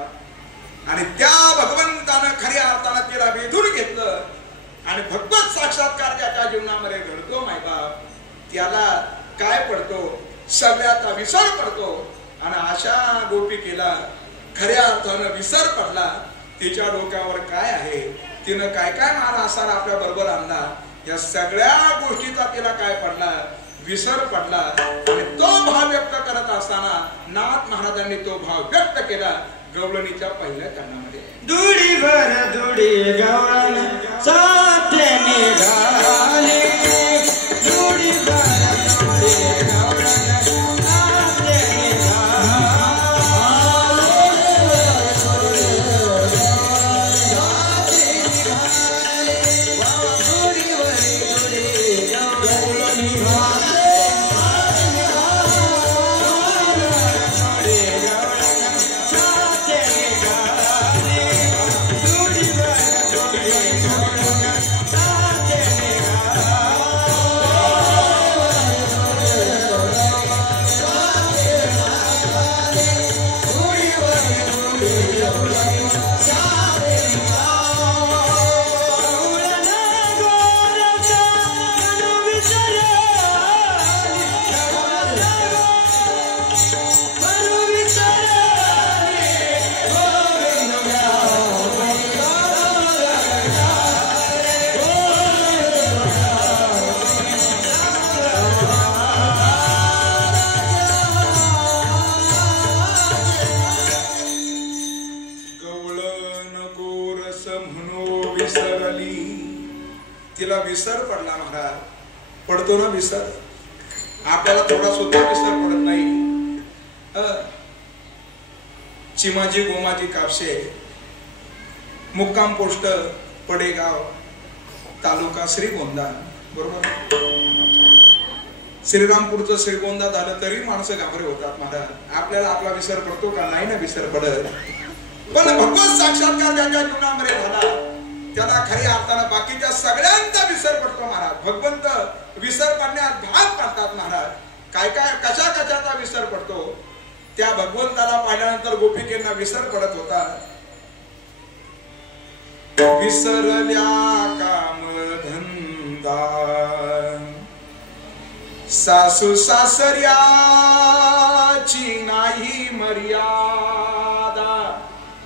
आणि त्या भगवंतानं खऱ्या अर्थानं तिला वेधून घेतलं आणि भगवत साक्षात्कार ज्याच्या जीवनामध्ये घडतो नाही बा, त्याला काय पडतो, सगळ्याचा विसर पडतो. आणि अशा गोपिकेला खऱ्या अर्थानं विसर पडला. तिच्या डोक्यावर काय आहे, तिनं काय काय महाराष्ट्र आपल्या बरोबर आणला, या सगळ्या गोष्टीचा तिला काय पडला, विसर पडला. आणि तो भाव व्यक्त करत असताना नाथ महाराजांनी तो भाव व्यक्त केला गवळणीच्या पहिल्या कानामध्ये. दुडीवर दुडी गवळण साथे निघाले, दुडीवर दुडी गवळण साथे तिला विसर पडला महाराज. पडतो ना विसर, आपल्याला थोडा सुद्धा विसर पडत नाही. चिमाजी गोमाजी कापसे, मुक्काम पोस्ट पडेगाव, तालुका श्रीगोंदा, बरोबर. श्रीरामपूरचं श्रीगोंदा झालं तरी माणसं घाबरे होतात महाराज. आपल्याला आपला विसर पडतो का? नाही ना विसर पडत. पण भगवत साक्षात्कार ज्याच्या जीवनामध्ये झाला त्याला खऱ्या अर्थानं बाकीच्या सगळ्यांचा विसर पडतो महाराज. भगवंत विसर पडण्यात भाग पाडतात महाराज. काय काय कशा कशाचा विसर पडतो, त्या भगवंताला पाहिल्यानंतर गोपिकेंना विसर पडत होता. विसरल्या काम धंदा, सासू सासऱ्याची नाही मर्यादा.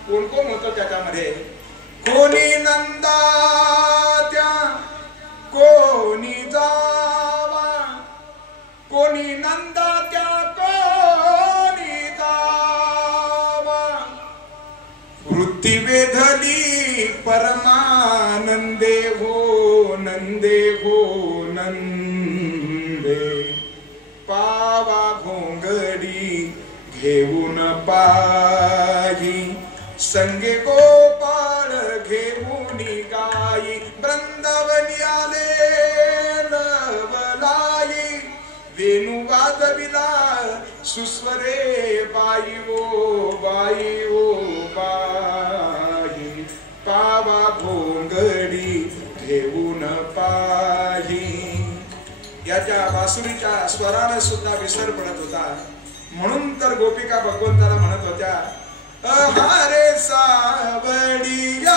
कोण कोण होतं त्याच्यामध्ये? कोणी नंदा त्या, कोणी जावा, कोणी नंदा त्या, कोणी जावा. वृत्ती वेधली परमानंदे हो नंदे हो नंदे, पावा घोंगडी घेऊन पाही, संगे गोपाळ घेऊन गाई. वृंदावनी आले नवलाई, वेणू वाजविला सुस्वरे बाई ओ बाई ओ बाई. पावा घोंगडी घेऊन पाही. याच्या बासुरीच्या स्वराने सुद्धा विसर पडत होता. म्हणून तर गोपिका भगवंताला म्हणत होत्या, अहारे सावडिया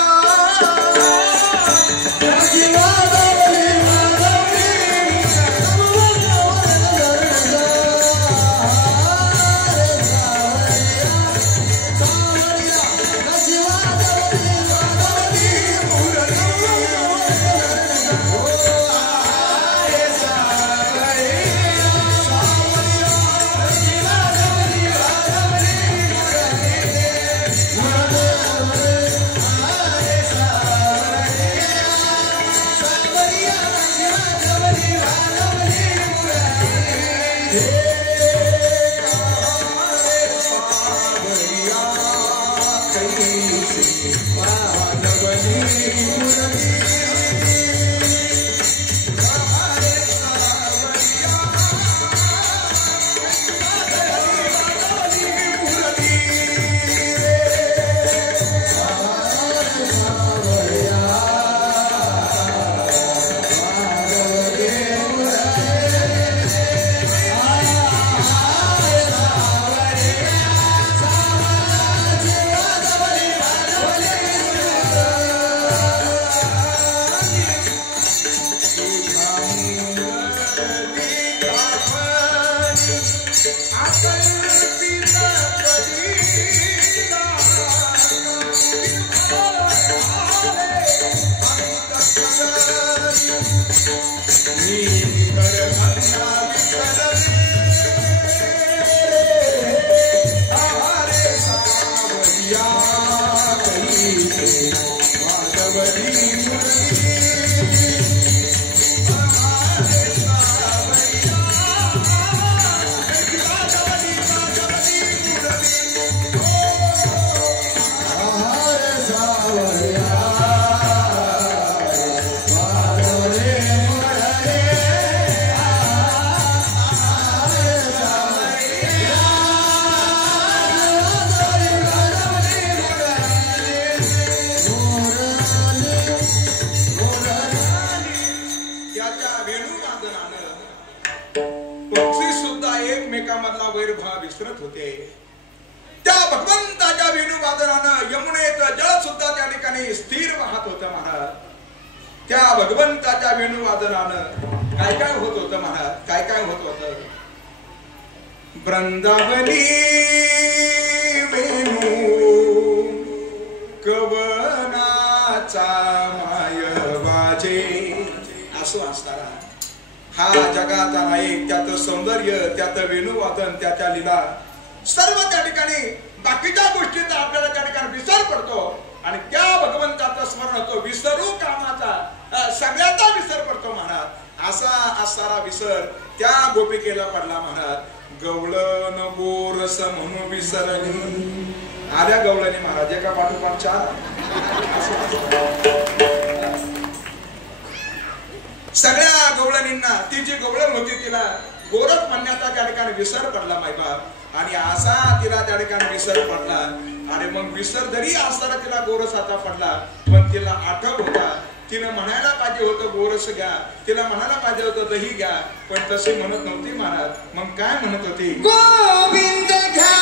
ठिकाणी स्थिर वाहत होतं महाराज. त्या भगवंताच्या वेणुवादनानं काय काय होत होतं महाराज, काय काय होत होतं. वृंदावनी वेणू कवनाचा माय वाजे असं असताना हा जगाचा नायक, त्याचं सौंदर्य, त्याचं वेणुवादन, त्याच्या लीला सर्व त्या ठिकाणी बाकीच्या गोष्टींचा आपल्याला त्या ठिकाणी विसर पडतो आणि त्या भगवंताचं स्मरण होतो. विसरू कामाचा सगळ्याचा विसर पडतो महाराज. असा असणारा विसर त्या गोपिकेला पडला महाराज. गवळण बोरस म्हणून विसरली. आल्या गवळणी महाराज एका पाठोपाठ चार. सगळ्या गवळणींना ती जी गवळण होती तिला गोरख म्हणण्याचा त्या ठिकाणी विसर पडला मायबाप. आणि असा तिला त्या ठिकाणी विसर पडला. आणि मग विसर जरी असताना तिला गोरसाचा पडला पण तिला आठवत होता. तिनं म्हणायला पाहिजे होतं गोरस घ्या, तिला म्हणायला पाहिजे होतं दही घ्या, पण तशी म्हणत नव्हती महाराज. मग काय म्हणत होती. गोविंद घ्या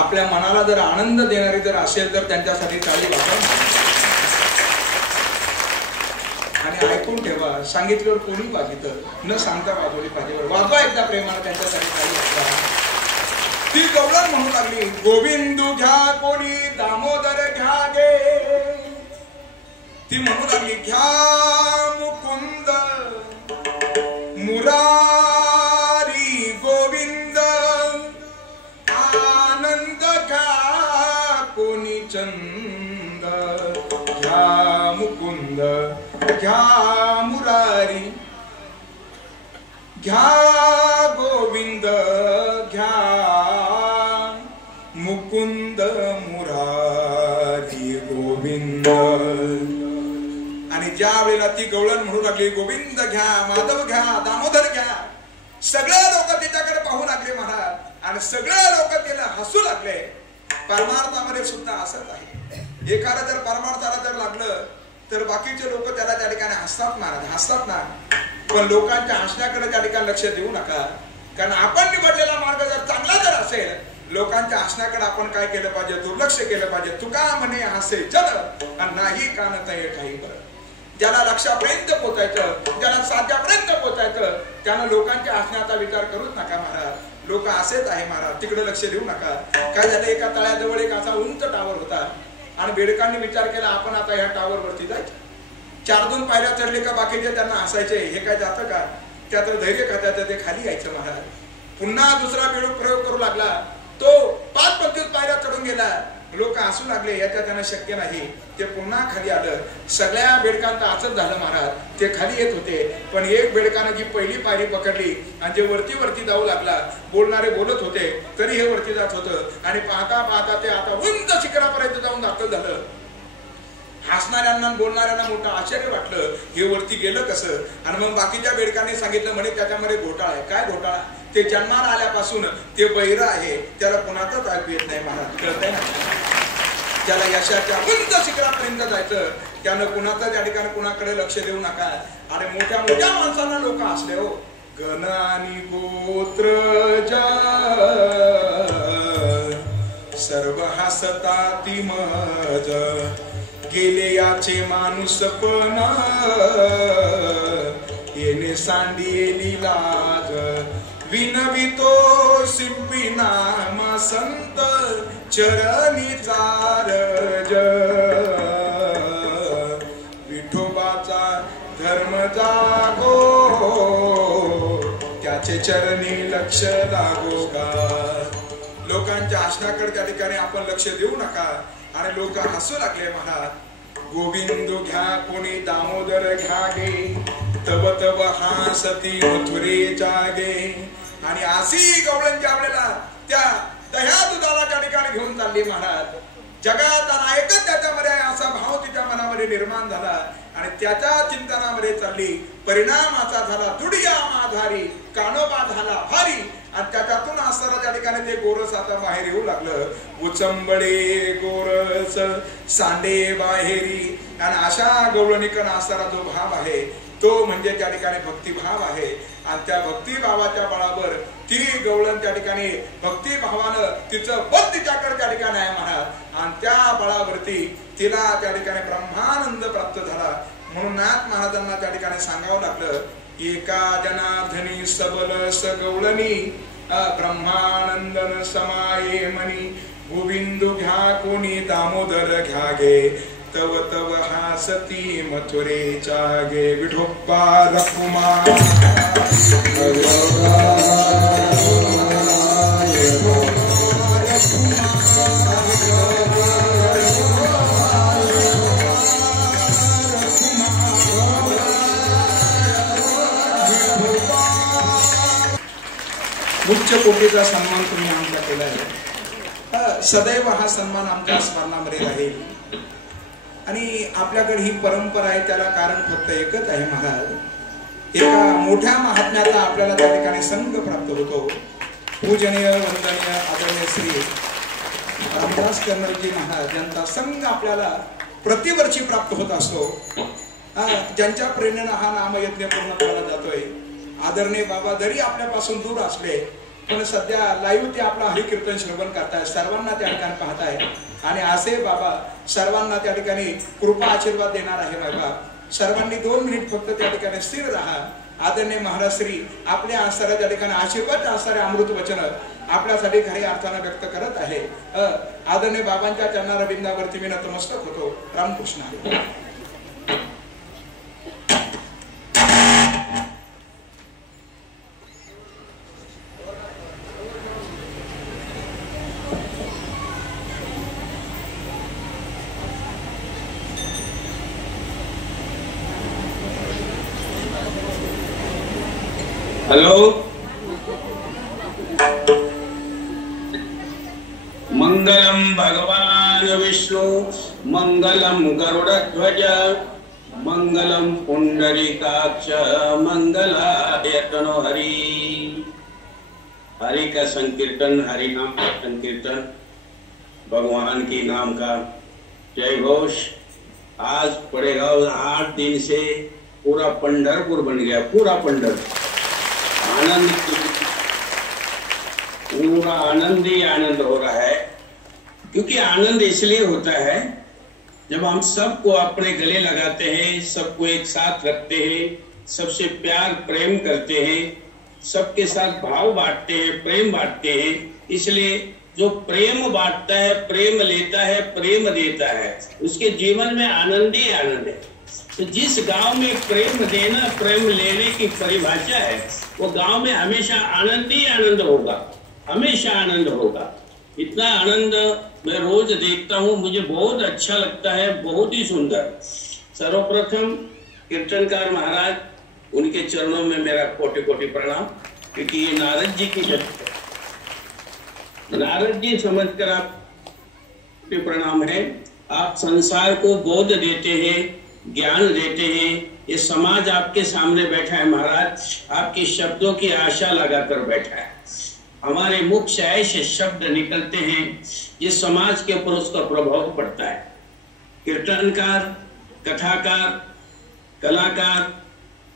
आपल्या मनाला जर आनंद देणारी जर असेल तर त्यांच्यासाठी टाळी वाजवा. आणि ऐकून ठेवा, सांगितल्यावर कोणी वाजवित न सांगता वाजवली पाहिजे. वाजवा एकदा प्रेमाला त्यांच्यासाठी टाळी वाजवा. ती गवळण म्हणू लागली. गोविंदू घ्या कोणी दामोदर घ्या गे. ती म्हणू लागली घ्या मुकुंद मुरारी गोविंद आनंद घ्या कोणी चंद. घ्या मुकुंद घ्या मुरारी घ्या गोविंद घ्या मुकुंद मुरारी गोविंद. आणि ज्या वेळेला ती गवळण म्हणू लागली गोविंद घ्या माधव घ्या दामोदर घ्या, सगळे लोक तिच्याकडे पाहू लागले महाराज. आणि सगळे लोक तिला हसू लागले. परमार्थामध्ये सुद्धा असत आहे. एखादा जर परमार्थाला जर लागलं तर बाकीचे लोक त्याला त्या ठिकाणी हसतात महाराज, हसतात ना. पण लोकांच्या हसण्याकडे त्या ठिकाणी लक्ष देऊ नका. कारण आपण निवडलेला मार्ग जर चांगला जर असेल लोकांच्या हसण्याकडे आपण काय केलं पाहिजे, दुर्लक्ष केलं पाहिजे. तुका म्हणे हसे जल आणि नाही कानत काही बरं. ज्याला लक्षापर्यंत पोचायचं, ज्याला साध्यापर्यंत पोचायचं, त्यानं लोकांच्या हसण्याचा विचार करूच नका महाराज. लोक असेच आहे महाराज, तिकडे लक्ष देऊ नका. काय झालं, एका तळ्याजवळ एक असा उंच टावर होता आणि बेडकांनी विचार केला आपण आता ह्या टावर वरती जायचं. 4-2 पायऱ्या चढले का बाकीचे त्यांना हसायचे, हे काय जातं का, त्याचं धैर्य खात्याचं ते खाली यायचं महाराज. पुन्हा दुसरा बेडूक प्रयोग करू लागला, तो 5-25 पायऱ्या चढून गेला. लोक हसू लागले, याच्या त्यांना शक्य नाही. ते पुन्हा खाली आलं. सगळ्या बेडकांचं असंच झालं महाराज, ते खाली येत होते. पण एक बेडकानं जी पहिली पायरी पकडली आणि जे वरती वरती जाऊ लागला, बोलणारे बोलत होते तरी हे वरती जात होतं आणि पाहता पाहता ते आता उंच शिखरापर्यंत जाऊन दाखल झालं. हसणाऱ्यांना बोलणाऱ्यांना मोठं आश्चर्य वाटलं, हे वरती गेलं कसं. आणि मग बाकीच्या बेडकांनी सांगितलं म्हणे त्याच्यामध्ये घोटाळा आहे. काय घोटाळा, ते जन्माला आल्यापासून ते बहिरं आहे, त्याला कोणाचंच ऐकू येत नाही महाराज, कळतंय ना. त्याला यशाच्या उंच शिखरापर्यंत जायचं, त्यानं कुणाचं त्या ठिकाणी कुणाकडे लक्ष देऊ नका. आणि मोठ्या मोठ्या माणसांना लोक हसले हो. गण आणि गोत्र सर्व हसता ती मज, गेले याचे माणूस पण येणे सांडिली लाज. विनवितो शिंपी नामा संत चरणी चारज, विठोबाचा धर्म जागो त्याचे चरणी लक्ष लागो का. लोकांच्या हसण्याकडे त्या ठिकाणी आपण लक्ष देऊ नका. आणि लोक हसू लागले महाराज. गोविंद घ्या कोणी दामोदर घ्या गे, तब तब हासती मथुरे जागे. आणि अशी गवळणच्या आपल्याला त्या दह्या दुधाला त्या ठिकाणी घेऊन चालली महाराज. जगात नायकच त्याच्यामध्ये असा भाव तिच्या मनामध्ये निर्माण झाला आणि त्याच्या चिंतनामध्ये चालली. परिणाम असा झाला, दुडिया माधारी कानोबा झाला भारी. आणि त्याच्यातून असताना त्या ठिकाणी ते गोरस आता बाहेर येऊ लागलं. उचंबळे गोरस सांडे बाहेरी. आणि अशा गवळणीकन असणारा जो भाव आहे तो म्हणजे त्या ठिकाणी भक्तिभाव आहे. आणि त्या भक्तिभावाच्या बळावर ती गवळण त्या ठिकाणी भक्तिभावानं तिचं पद तिच्याकडे त्या ठिकाणी आहे महाराज. आणि त्या बळावरती तिला त्या ठिकाणी ब्रह्मानंद प्राप्त झाला. म्हणून नाथ महाराजांना त्या ठिकाणी सांगावं लागलं, एका जनार्दनी सबल सगवळणी ब्रह्मानंदन समाये मनी. गोविंद घ्या कोणी दामोदर घ्या गे, तव तव हासती मथुरे चागे. विठोबा रखुमा उच्च कोटीचा सन्मान तुम्ही आमचा केला आहे. सदैव हा सन्मान आमच्या स्मरणामध्ये राहील. आणि आपल्याकडे ही परंपरा आहे, त्याला कारण फक्त एकच आहे महाराज. एका मोठ्या महात्म्याचा आपल्याला त्या ठिकाणी संग प्राप्त होतो. पूजनीय वंदनीय आदरणीय श्री रामदास कर्नलजी महाराज यांचा संग आपल्याला प्रतिवर्षी प्राप्त होत असतो. ज्यांच्या प्रेरणेने हा नामयज्ञ पूर्ण केला जातोय. आदरणीय बाबा जरी आपल्यापासून दूर असले पण सध्या लाईव्ह ते आपला हरिकीर्तन श्रवण करताय, सर्वांना त्या ठिकाणी पाहताय. आणि असे बाबा सर्वांना त्या ठिकाणी कृपा आशीर्वाद देणार आहे. बाबा सर्वांनी 2 मिनिट फक्त त्या ठिकाणी स्थिर राहा. आदरणीय महाराज श्री आपल्या असणाऱ्या त्या ठिकाणी आशीर्वाद असणारे अमृत वचन आपल्यासाठी खऱ्या अर्थानं व्यक्त करत आहे. आदरणीय बाबांच्या चरणारविंदावरती मी नतमस्तक होतो. रामकृष्ण. हॅलो, मंगलम भगवान विष्णु, मंगलम गरुडध्वज, मंगलम पुंडरीकाक्ष, मंगलाय तनो हरि. हरि का संकीर्तन, हरि नाम का संकीर्तन, भगवान की नाम का जय घोष. आज पड़ेगा 8 दिन से पूरा पंढरपुर बन गया, पूरा पंढर आनंद. पूरा आनंद ही आनंद हो रहा है। क्योंकि आनंद इसलिए होता है जब हम सबको अपने गले लगाते हैं, सबको एक साथ रखते हैं, सबसे प्यार प्रेम करते हैं, सबके साथ भाव बांटते हैं, प्रेम बांटते हैं। इसलिए जो प्रेम बांटता है, प्रेम लेता है, प्रेम देता है, उसके जीवन में आनंद ही आनंद है। तो जिस गांव में प्रेम देना, प्रेम लेने की परिभाषा है, वो गांव में हमेशा आनंद ही आनंद होगा, हमेशा आनंद होगा। इतना आनंद मैं रोज देखता हूँ, मुझे बहुत अच्छा लगता है, बहुत ही सुंदर। सर्वप्रथम कीर्तनकार महाराज, उनके चरणों में मेरा कोटि कोटि प्रणाम, क्योंकि ये नारद जी की जगह है। नारद जी समझकर आप प्रणाम है। आप संसार को बोध देते हैं, ज्ञान देते हैं। ये समाज आपके सामने बैठा है महाराज, आपके शब्दों की आशा लगाकर बैठा है। हमारे मुख से ऐसे शब्द निकलते हैं, ये समाज के ऊपर उसका प्रभाव पड़ता है। कीर्तनकार, कथाकार, कलाकार,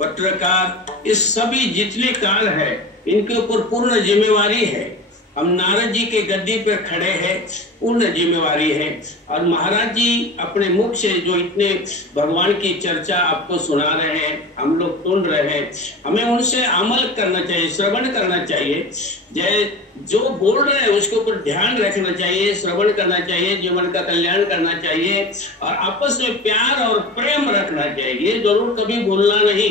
पत्रकार, ये सभी जितने काल है, इनके ऊपर पूर्ण जिम्मेवारी है। हम नारद जी के गद्दी पर खड़े हैं, पूर्ण जिम्मेवारी है। और महाराज जी अपने मुख से जो इतने भगवान की चर्चा आपको सुना रहे हैं, हम लोग सुन रहे हैं, हमें उनसे अमल करना चाहिए, श्रवण करना चाहिए। जो बोल रहे हैं उसके ऊपर ध्यान रखना चाहिए, श्रवण करना चाहिए, जीवन का कल्याण करना चाहिए, और आपस में प्यार और प्रेम रखना चाहिए। जरूर कभी भूलना नहीं,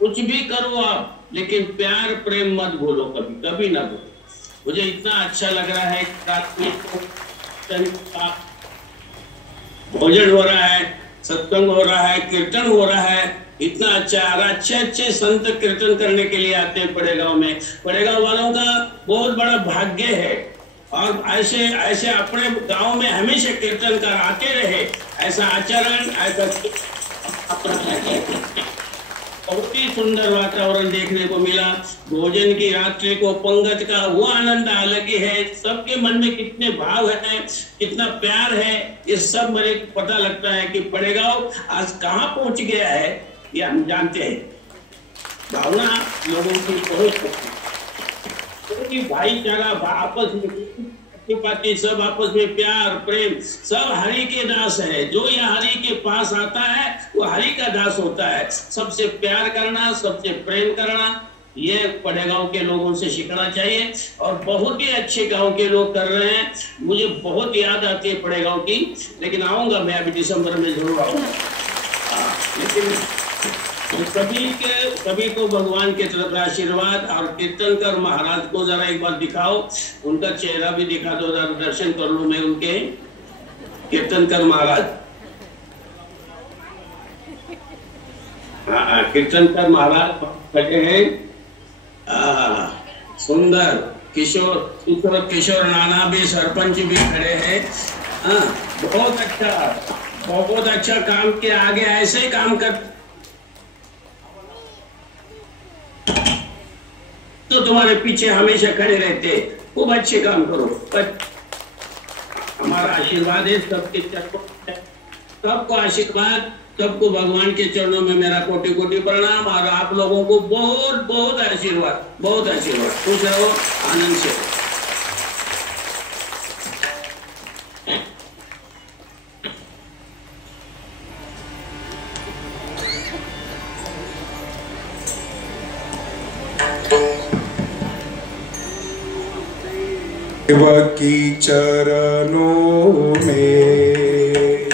कुछ भी करो आप, लेकिन प्यार प्रेम मत भूलो, कभी कभी ना भूलो। मुझे इतना अच्छा लग रहा है, भोजन हो रहा है, सत्संग हो रहा है, कीर्तन हो रहा है, इतना अच्छा। और अच्छे अच्छे संत कीर्तन करने के लिए आते हैं पड़ेगांव में। पड़ेगांव वालों का बहुत बड़ा भाग्य है, और ऐसे ऐसे अपने गांव में हमेशा कीर्तनकार आते रहे, ऐसा आचरण, ऐसा बहुत ही सुंदर वातावरण देखने को मिला। भोजन की रात्रि को पंगत का वो आनंद अलग ही है। सबके मन में कितने भाव है, कितना प्यार है, ये सब मेरे पता लगता है कि पड़ेगांव आज कहाँ पहुंच गया है, ये हम जानते हैं। भावना लोगों की बहुत ही भाईचारा, आपस में पाती, सब आपस में प्यार प्रेम, सब हरि के दास है। जो यह हरि के पास आता है वो हरि का दास होता है। सबसे प्यार करना, सबसे प्रेम करना, ये पड़ेगांव के लोगों से सीखना चाहिए। और बहुत ही अच्छे गांव के लोग कर रहे हैं। मुझे बहुत याद आती है पड़ेगांव की, लेकिन आऊंगा मैं अभी दिसंबर में जरूर आऊंगा। लेकिन सभी को भगवान के तरफ आशीर्वाद। और कीर्तनकर महाराज को जरा एक बार दिखाओ, उनका चेहरा भी दिखा दो, जरा दर्शन कर लूं मैं उनके। कीर्तनकर महाराज, हाँ, कीर्तनकर महाराज खड़े हैं। सुंदर किशोर नाना भी, सरपंच भी खड़े हैं। बहुत अच्छा काम किया। आगे ऐसे ही काम कर तो तुम्हारे पीछे हमेशा खड़े रहते, खूब अच्छे काम करो। हमारा आशीर्वाद है सबके चरणों, सबको आशीर्वाद, सबको भगवान के चरणों में मेरा कोटि कोटि प्रणाम। और आप लोगों को बहुत बहुत आशीर्वाद, बहुत आशीर्वाद। खुश रहो, आनंद से रहो। शिव की चरणों में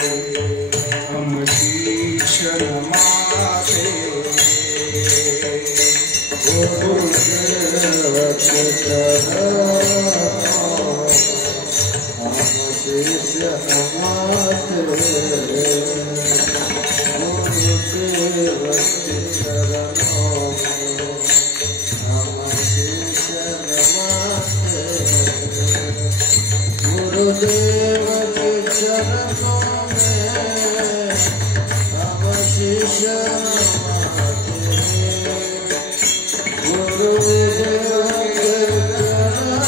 हम शीश नमाते, गुरुदेव के चरणों हम शीश नमाते, गुरुदेव के चरणों में हम शीश नमाते, गुरुदेव के चरणों में हम शीश नमाते, गुरुदेव के चरणों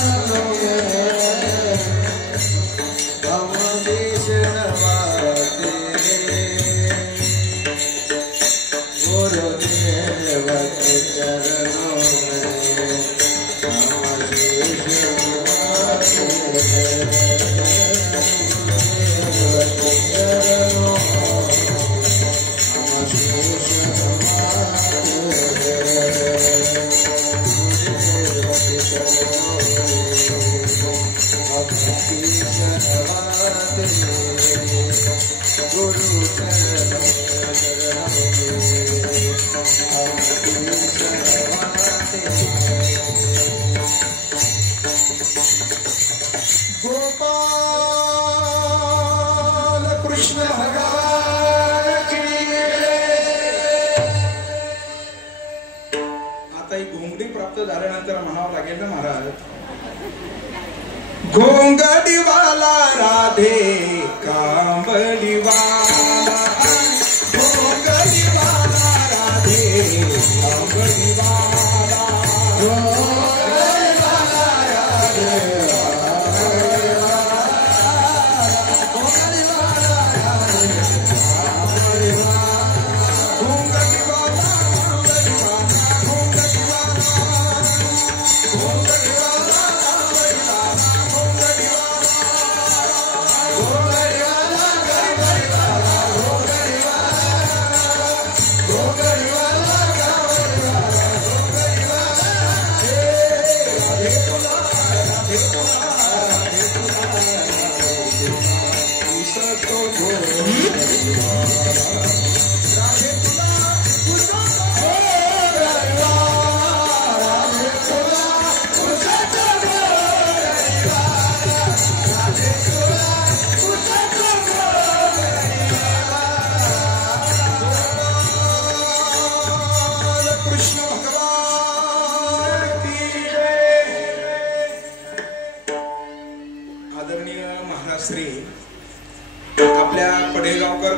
प्राप्त झाल्यानंतर म्हणावं लागेल ना महाराज, घोंगडीवाला राधे कांबडीवाला, घोंगडीवाला राधे कांबडीवाला, घोंगडीवाला राधे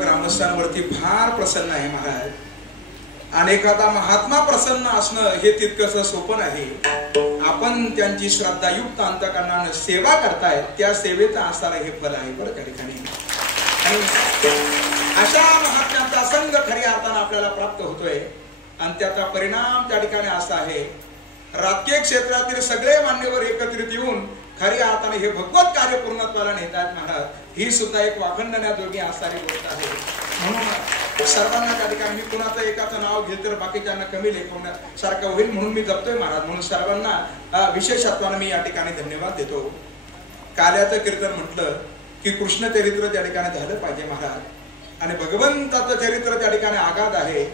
ग्रामस्थांवरती फार प्रसन्न आहे महाराज. आणि एखादा महात्मा प्रसन्न असणं हे तितकंच सोपं नाही. आपण त्यांची श्रद्धायुक्त अंतःकरणाने सेवा करतायत, त्या सेवेचं असणारं हे फल आहे बरं त्या ठिकाणी. आणि अशा महात्म्यांचा संघ खऱ्या अर्थानं आपल्याला प्राप्त होतोय. आणि त्याचा परिणाम त्या ठिकाणी असा आहे, राजकीय क्षेत्रातील सगळे मान्यवर एकत्रित येऊन खऱ्या अर्थाने हे भगवत कार्य पूर्णत्वाला नेतात महाराज. ही सुद्धा एक वाखणण्याजोगी असणारी गोष्ट आहे. म्हणून सर्वांना त्या ठिकाणी मी कुणाचं एकाचं नाव घेत तर बाकीच्यांना कमी लेखवण्यासारखं होईल म्हणून मी जपतोय महाराज. म्हणून सर्वांना विशेषत्वानं मी या ठिकाणी धन्यवाद देतो. काल्याचं कीर्तन म्हटलं की कृष्ण चरित्र त्या ठिकाणी झालं पाहिजे महाराज. आणि भगवंताचं चरित्र त्या ठिकाणी आगाध आहे.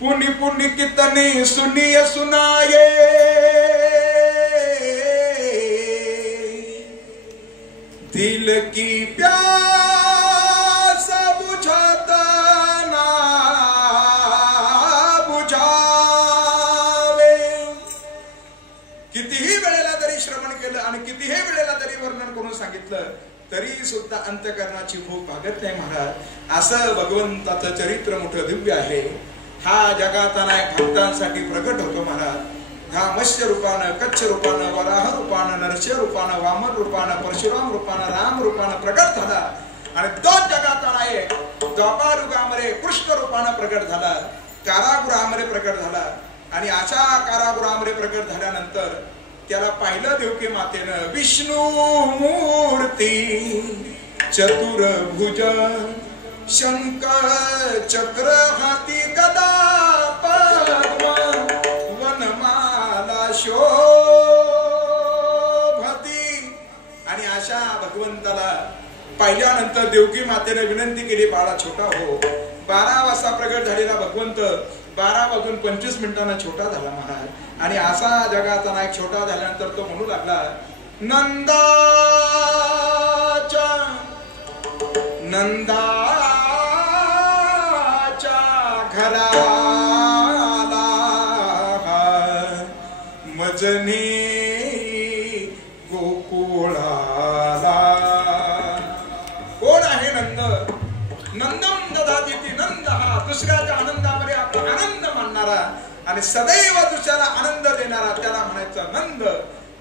पुण्य पुण्य कितने सुनिय सुनाये, दिल की प्यास बुझाता ना बुझावे. कितीही वेळेला जरी श्रवण केलं आणि कितीही वेळेला जरी वर्णन करून सांगितलं तरी सुद्धा अंतःकरणाची भूक भागत नाही महाराज. असं भगवंताचं चरित्र मोठं दिव्य आहे. हा जगाचा नायक भक्तांसाठी प्रकट होतो महाराज. हा मत्स्य रूपानं, कच्छ रूपानं, वराह रूपानं, नरसिंह रूपानं, वामन रूपानं, परशुराम रूपानं, राम रूपानं प्रकट झाला. आणि तोच जगाचा नायक द्वापारयुगामध्ये कृष्ण रूपानं प्रकट झाला, कारागृहामध्ये प्रकट झाला. आणि अशा कारागृहामध्ये प्रकट झाल्यानंतर त्याला पाहिलं देवकी मातेनं, विष्णू मूर्ती चतुर्भुज, शंख चक्र हाती गदा पद्म, वनमाला शोभती. आणि अशा भगवंताला पाहिल्यानंतर देवकी मातेने विनंती केली, बाळा छोटा हो. 12 वाजता प्रगट झालेला भगवंत 12:25 छोटा झाला महाराज. आणि असा जगाचा नायक छोटा झाल्यानंतर तो म्हणू लागला, नंदाच्या घराला मजनी गोकुळाला. कोण आहे नंद? नंदम ददाती, नंद हा दुसऱ्याच्या आनंदामध्ये आपला आनंद मानणारा आणि सदैव दुसऱ्याला आनंद देणारा त्याला म्हणायचं नंद.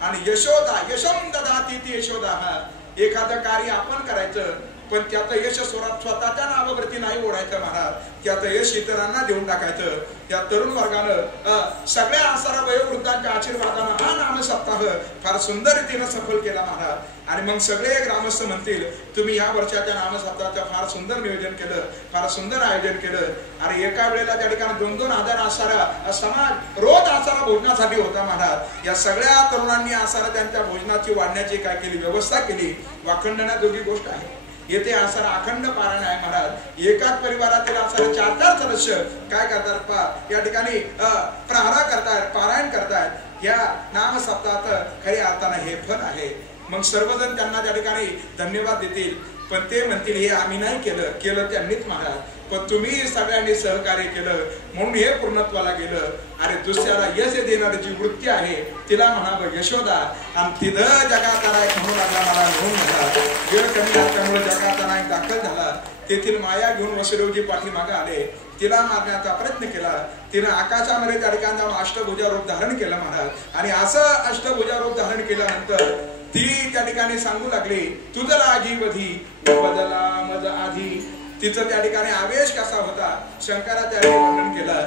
आणि यशोदा, यशम ददाती ती यशोदा. हा एखादं कार्य आपण करायचं पण त्याचं यश स्वतःच्या नावावरती नाही ओढायचं महाराज. त्याचं यश इतरांना देऊन टाकायचं. त्या तरुण वर्गानं सगळ्या आसारा वयोवृद्धांच्या आशीर्वादानं हा नामसप्ताह फार सुंदर रीतीनं सफल केला महाराज. आणि मग सगळे ग्रामस्थ म्हणतील, तुम्ही या वर्षाच्या नामसप्ताहाचं फार सुंदर नियोजन केलं, फार सुंदर आयोजन केलं. आणि एका वेळेला त्या ठिकाणी 2-2 हजार आसारा समाज रोज आसारा भोजनासाठी होता महाराज. या सगळ्या तरुणांनी आसारा त्यांच्या भोजनाची वाढण्याची काय केली, व्यवस्था केली. वाखणण्याजोगी गोष्ट आहे. येथे आसारा अखंड पारायण आहे महाराज. एकाच परिवारातील आसारा 4-4 सदस्य काय करतात, या ठिकाणी प्रहारा करतायत, पारायण करतायत. या नाम सप्ताहात खऱ्या अर्थानं हे फल आहे. मग सर्वजण त्यांना त्या ठिकाणी धन्यवाद देतील. पण ते म्हणतील, हे आम्ही नाही केलं, केलं त्यांनीच महाराज. पण तुम्ही सगळ्यांनी सहकार्य केलं म्हणून हे पूर्णत्वाला गेलं. अरे दुसऱ्याला यश देणारी जी वृत्ती आहे तिला म्हणावं यशोदा. आणि तिथं जगाचा नायक म्हणू लागला, मला घेऊन झाला. वेळ कमी असल्यामुळे जगाचा नायक दाखल झाला. तेथील माया घेऊन वसुदेवजी पाठीमागे आले. तिला मारण्याचा प्रयत्न केला. तिनं आकाशामध्ये त्या ठिकाणी जाऊन अष्टभुजा रूप धारण केलं महाराज. आणि असं अष्टभुजा रूप धारण केल्यानंतर ती त्या ठिकाणी सांगू लागली, तुझं लागी वधी बदला मज आधी. तिचं त्या ठिकाणी आवेश कसा होता शंकरा त्याने वर्णन केलं.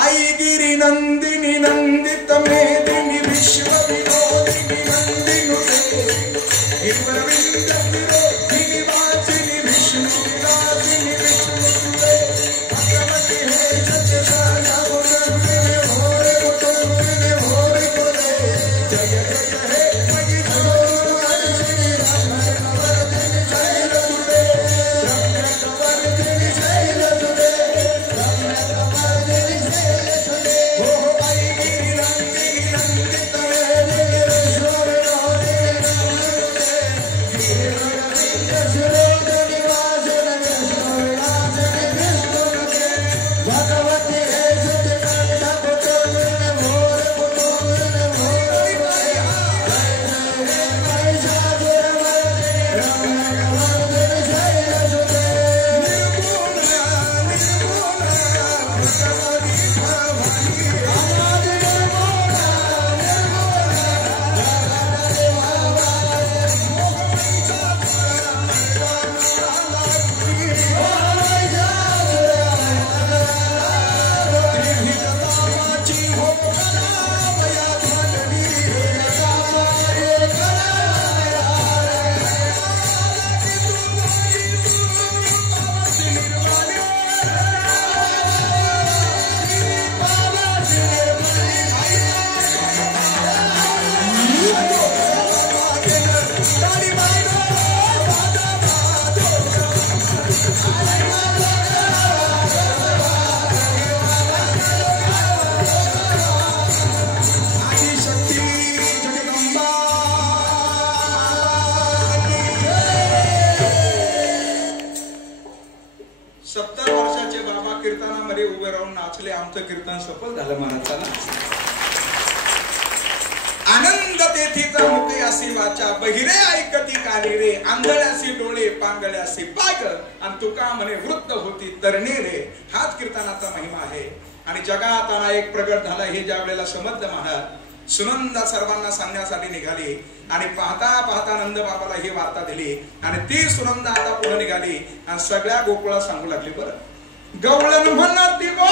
आई गिरी नंदिनी नंदित मेदिनी विश्व विनोदिनी नंदिनुते गिरिवरविंद विरोधिनी वासिनी विष्णु विलासिनी विष्णुते भगवती हे जगसाना गुणविने होरे गुणविने होरे कोले जय जय हे मगी धरो आदिनी रामवर्धनी जयलसुते रामवर्धनी जयलसुते रामवर्धनी जयलसुते हो आई गिरी नंदिनी नंदित मेदिनी विश्व विनोदिनी नंदिनुते गिरिवरविंद विरोधिनी वासिनी विष्णु विलासिनी विष्णुते भगवती हे जगसाना गुणविने होरे गुणविने होरे कोले कीर्तन सफल झालं महाराजांना. आनंद तेथीचा मुके असी वाचा बहिरे ऐकती काली रे आंधळ्यासी डोळे पांगळ्यासी पाग आणि तुका म्हणे वृद्ध होती तरणी रे. हाच कीर्तनाचा महिमा आहे. आणि जगात एक प्रगट झाला हे ज्या वेळेला समजलं महाराज सुनंदा सर्वांना सांगण्यासाठी निघाली. आणि पाहता पाहता नंद बाबाला ही वार्ता दिली. आणि ती सुनंदा आता पुढे निघाली आणि सगळ्या गोकुळात सांगू लागली. बरं गवळण म्हणती गो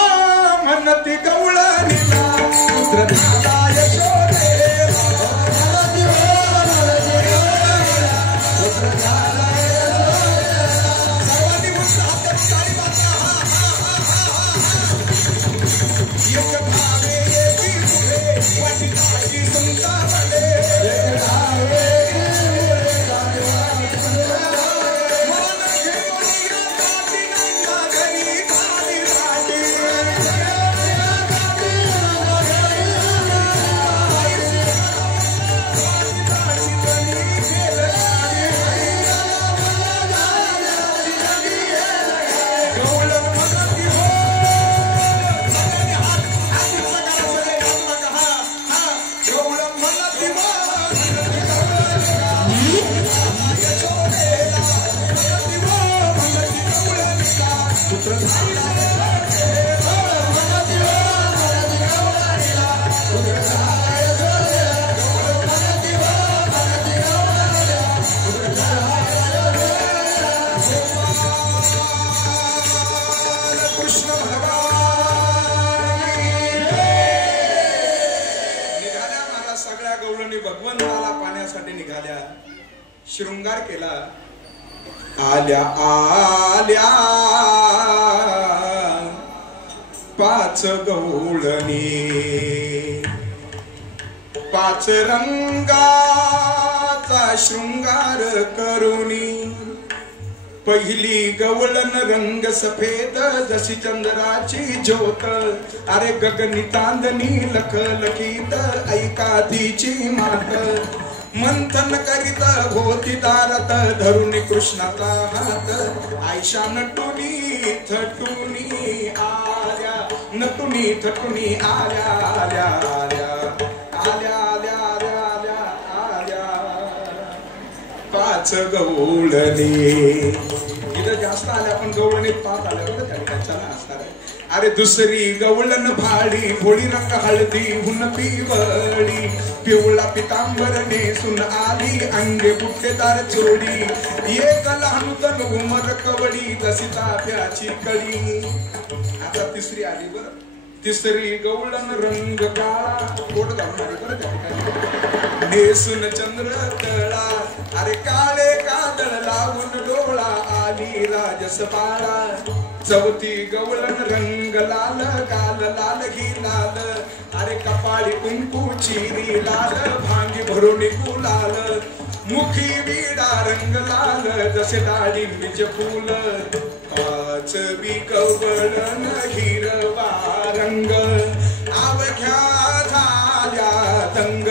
म्हणती गवळणीला पुत्र झाला यशोदेवा म्हणती गो पुत्र झाला यशोदेवा. सर्वांनी म्हणलं हातात ताली वाजवा. एक भावे एकी पुढे वाटी काठी संता बडे एक भावे भगवंताला पाण्यासाठी निघाल्या. शृंगार केला. आल्या आल्या पाच गवळणी पाच रंगाचा शृंगार करुणी. पहिली गवळण रंग सफेद जशी चंद्राची ज्योत. अरे गगनी चांदणी लखलखीत ऐका तिची मात. मंथन करीत होती दारात धरून कृष्णाचा हात आयशा नटुनी थटुनी आल्या नटुनी थटुनी आल्या आल्या आल्या आल्या आल्या आल्या आल्या आल्या पाच गवळणी इथं जास्त आल्या पण गवळणी 5 आल्या बरं त्या ठिकाणी चला असणार आहे. अरे दुसरी गवळण भाडी भोळी रंग हळदी हुन पिवळी पिवळा पितांबर नेसून आली अंगे बुट्टेदार चोडी एक लहान तन उमर कवडी तशी ताफ्याची कळी. आता तिसरी आली बरं. तिसरी गवळण रंग काळा पोट घालणारी बरं त्या ठिकाणी नेसून चंद्र तळा अरे काळे कादळ लावून डोळा आली राजस बाळा. चौथी गवळण रंग लाल गाल लाल ही लाल अरे कपाळी कुंकू चिरी लाल भांगी भरून गुलाल मुखी विडा रंग लाल जसे डाळिंबीचे फूल. पाचवी गवळण हिरवा रंग अवघ्या झाल्या तंग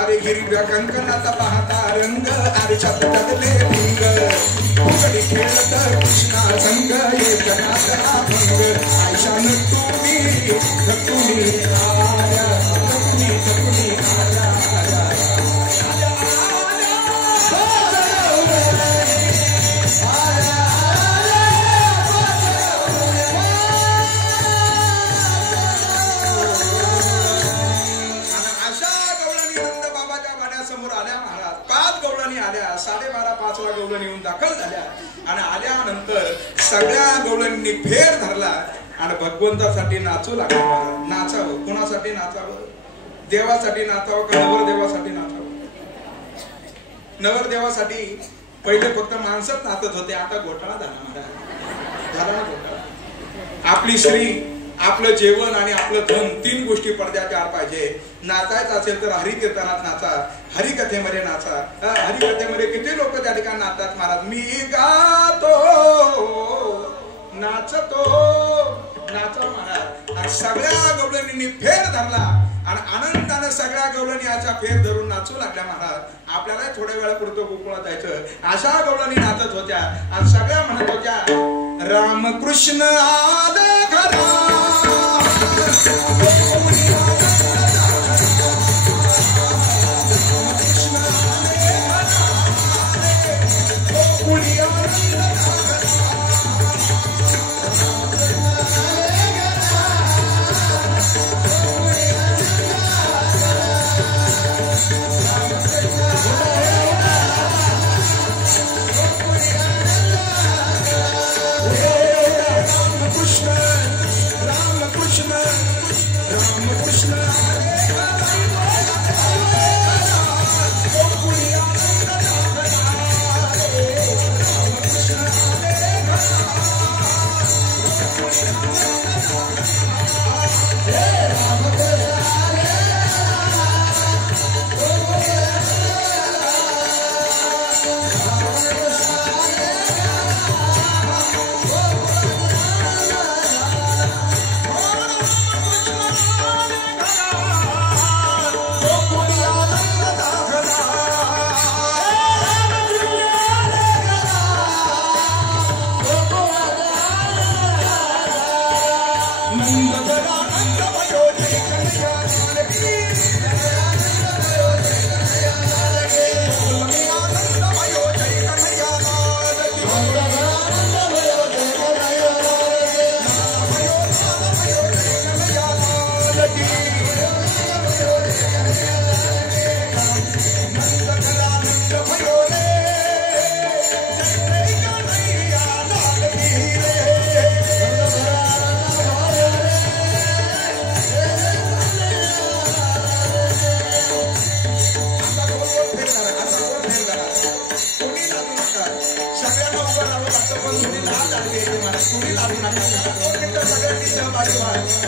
अरे हिरव्या कंकणाचा पाहता रंग अरे छतले लिंग फुगडी खेळत कृष्णा संग एकनाथ अभंग आयशा नटुनी थटुनी आल्या थटुनी थटुनी आल्या आल्या आल्या 12:30 गवळणी येऊन दाखल झाल्या आणि आल्यानंतर सगळ्या गवळणींनी फेर धरला आणि भगवंतासाठी नाचू लागले. नाचावं कोणासाठी नाचावं? देवासाठी नाचावं का नवरदेवासाठी नाचावं? नवरदेवासाठी पहिले फक्त माणसंच नाचत होते, आता घोटाळा झाला महाराज. झाला ना घोटाळा. आपली स्त्री आपलं जेवण आणि आपलं धन 3 गोष्टी पडद्याच्या आड पाहिजे. नाचायचं असेल तर हरिकीर्तनात नाचा, हरिकथेमध्ये नाचा. हरिकथेमध्ये किती लोक त्या ठिकाणी नाचतात महाराज. मी गातो नाचतो नाचा महाराज. आणि सगळ्या गवळणींनी फेर धरला आणि आनंदाने सगळ्या गवळणी याचा फेर धरून नाचू लागल्या महाराज. आपल्याला थोड्या वेळा पुरतो गोकुळात जायचं. अशा गवळणी नाचत होत्या आणि सगळ्या म्हणत होत्या रामकृष्ण आले घरा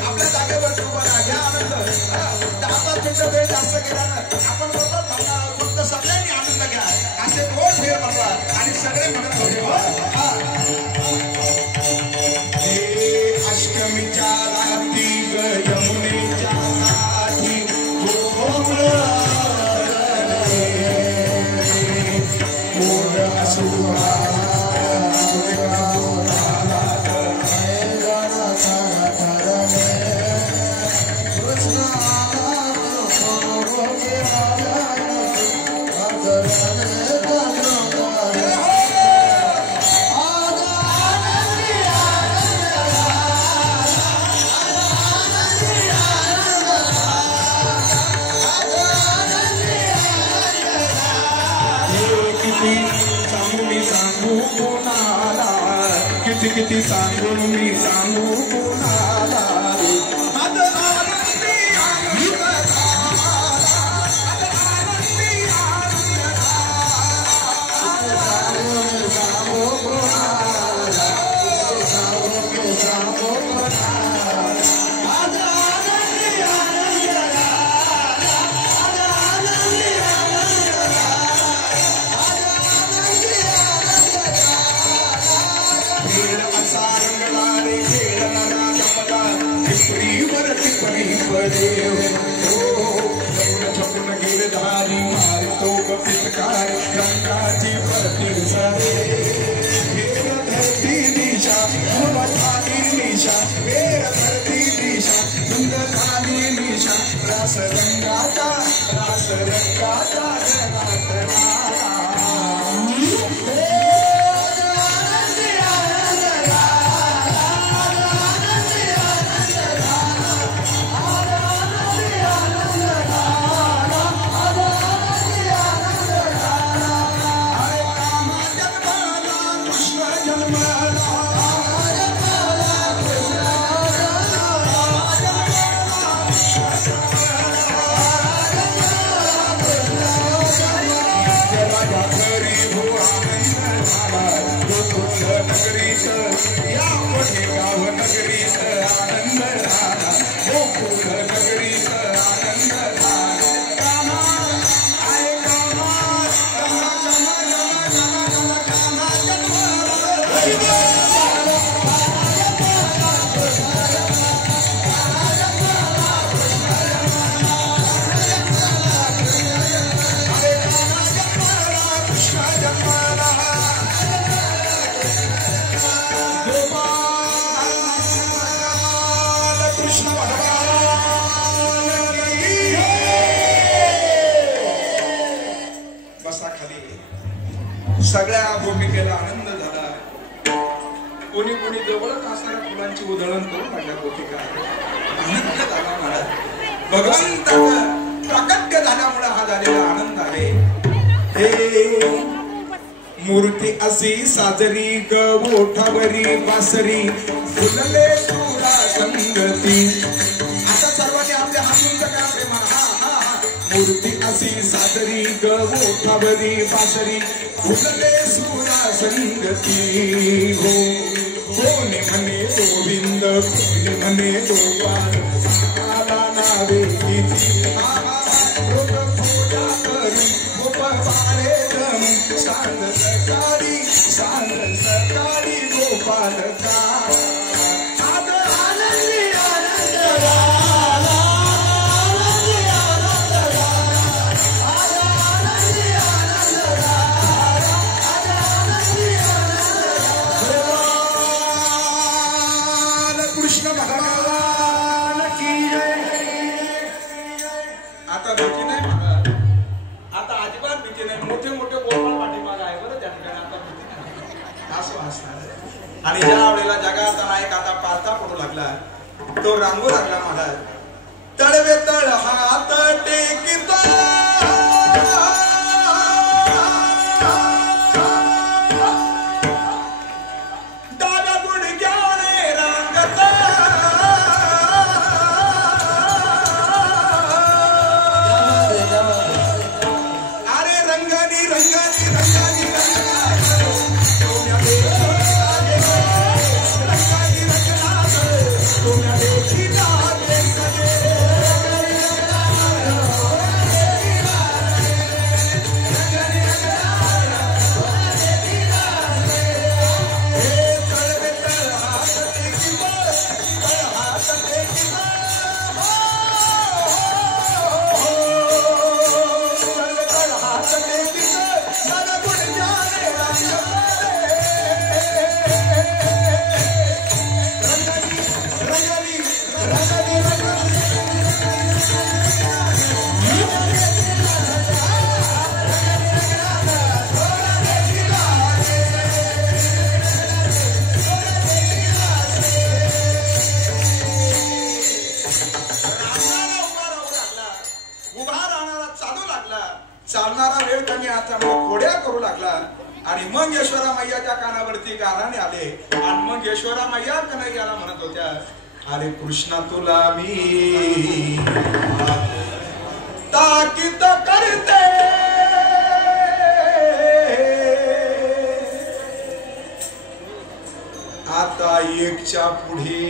आपल्या जागेवर उभा राहा, घ्या आनंद. 10-5 मिनिटं वेळ जास्त केला ना आपण बरोबर थांबणार आहोत. फक्त सगळ्यांनी आनंद घ्या. असे 2 फेर मारला आणि सगळे म्हणत होते अष्टमीच्या रात्री यमुनेच्या काठी किती सांगू मी सांगू कोणाला आज आनंदी आनंद गिरधारी मारतो पितकार रंगाची प्रतिसारे धरती दिशा झाली निशा धरती दिशा सुंदर झाली निशा रास रंगाचा सगळ्या भूमिकेला आनंद झाला. कोणी कोणी जवळच असणाऱ्या फुलांची उधळण करून काढल्या गोपिका आनंद झाला महाराज. भगवंताचं प्राकट्य झाल्यामुळे हा झालेला आनंद आहे. हे मूर्ती अशी साजरी गवोठावरी बासरी फुलले तुला संगती. आता सर्वांनी आपल्या हातून करा प्रेमा. मूर्ती अशी सादरी गवोठावरी बासरी फुलले सुरा संगती. हो कोणी म्हणे गोविंद कोणी म्हणे गोपाल आला नावे किती लोक पूजा करून गोपाळे जणू सांग सकाळी गोपाल का आणि ज्या आवडीला जगाचा नायक आता पालता पडू लागला तो रांगू लागला महाराज. तळवे तळ हात टेकिता दादा गुडघ्याने रांगता अरे रंगानी रंगानी रंगानी रंगानी चालणारा वेळ कमी आता घोड्या करू लागला आणि मग यशोदा मैयाच्या कानावरती गाराने आले आणि मग यशोदा मैया कन्हैयाला म्हणत होत्या, अरे कृष्णा तुला मी ताकीद करते, आता एकच्या पुढे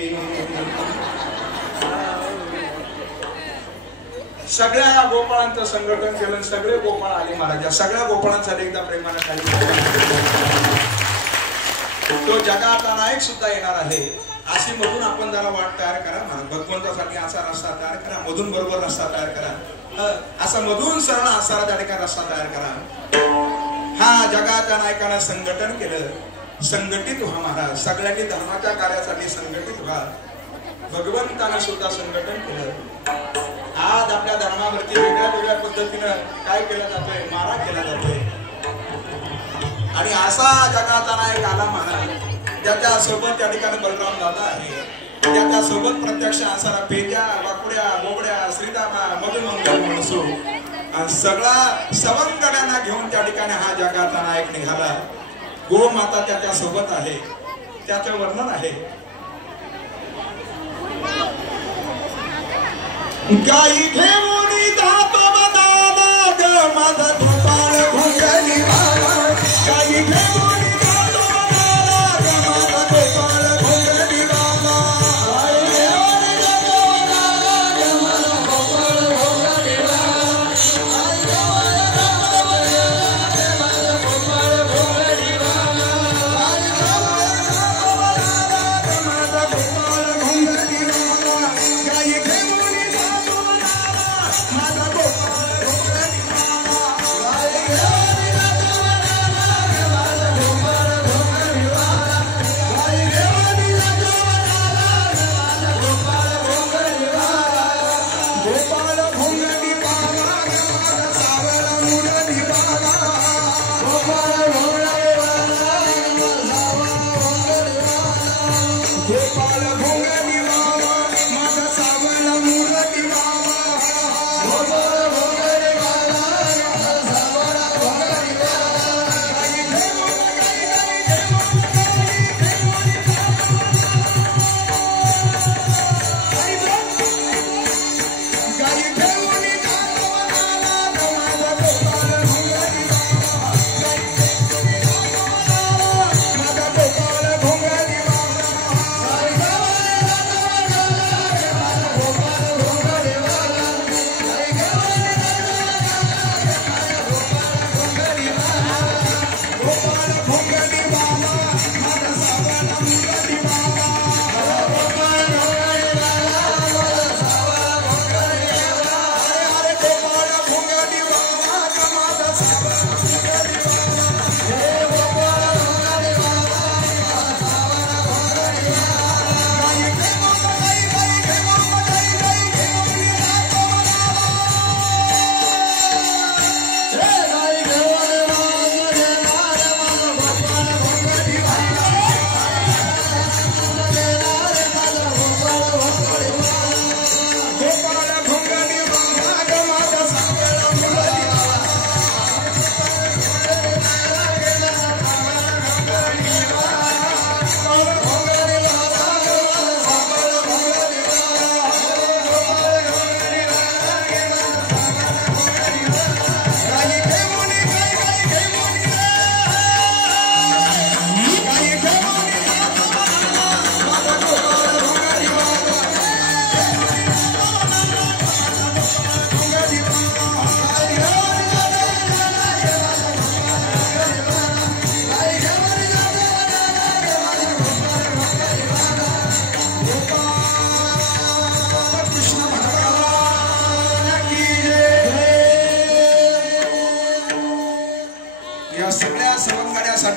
सगळ्या गोपाळांचं संघटन केलं. सगळे गोपाळ आले महाराजा. सगळ्या गोपाळांसाठी एकदा प्रेमाने तो जगाचा नायक सुद्धा येणार आहे. अशी मधून आपण जरा वाट तयार करा महाराज. भगवंतासाठी असा रस्ता तयार करा, मधून बरोबर रस्ता तयार करा, असा मधून सरळ असा त्या ठिकाणी रस्ता तयार करा. हा जगाच्या नायकानं संघटन केलं. संघटित व्हा महाराज. सगळ्यांनी धर्माच्या कार्यासाठी संघटित व्हा. भगवंतानं सुद्धा संघटन केलं. आज आपल्या धर्मावरती वेगळ्या वेगळ्या पद्धतीनं काय केलं जातोय, मारा केला जातोय. आणि असा जगाचा नायक आला महाराज, ज्याच्या सोबत त्या ठिकाणी बलराम दादा आहे, ज्याच्या सोबत प्रत्यक्ष असारा पेट्या, वाकुड्या, बोबड्या, श्रीदामा, मधुमंगल म्हणसू सगळा सवंगड्यांना घेऊन त्या ठिकाणी हा जगाचा नायक निघाला. गोमाता त्याच्या सोबत आहे. त्याचं वर्णन आहे, गाई घेऊन जातो बनाला ग माझा गोपाळ भोंगली वाला. गाई घेऊन जातो बनाला ग माझा गोपाळ भोंगली वाला. गाई घेऊन जातो बनाला ग माझा गोपाळ भोंगली वाला. गाई घेऊन जातो बनाला ग माझा गोपाळ भोंगली वाला. गाई घेऊन जातो बनाला ग माझा गोपाळ भोंगली वाला. गाई घेऊन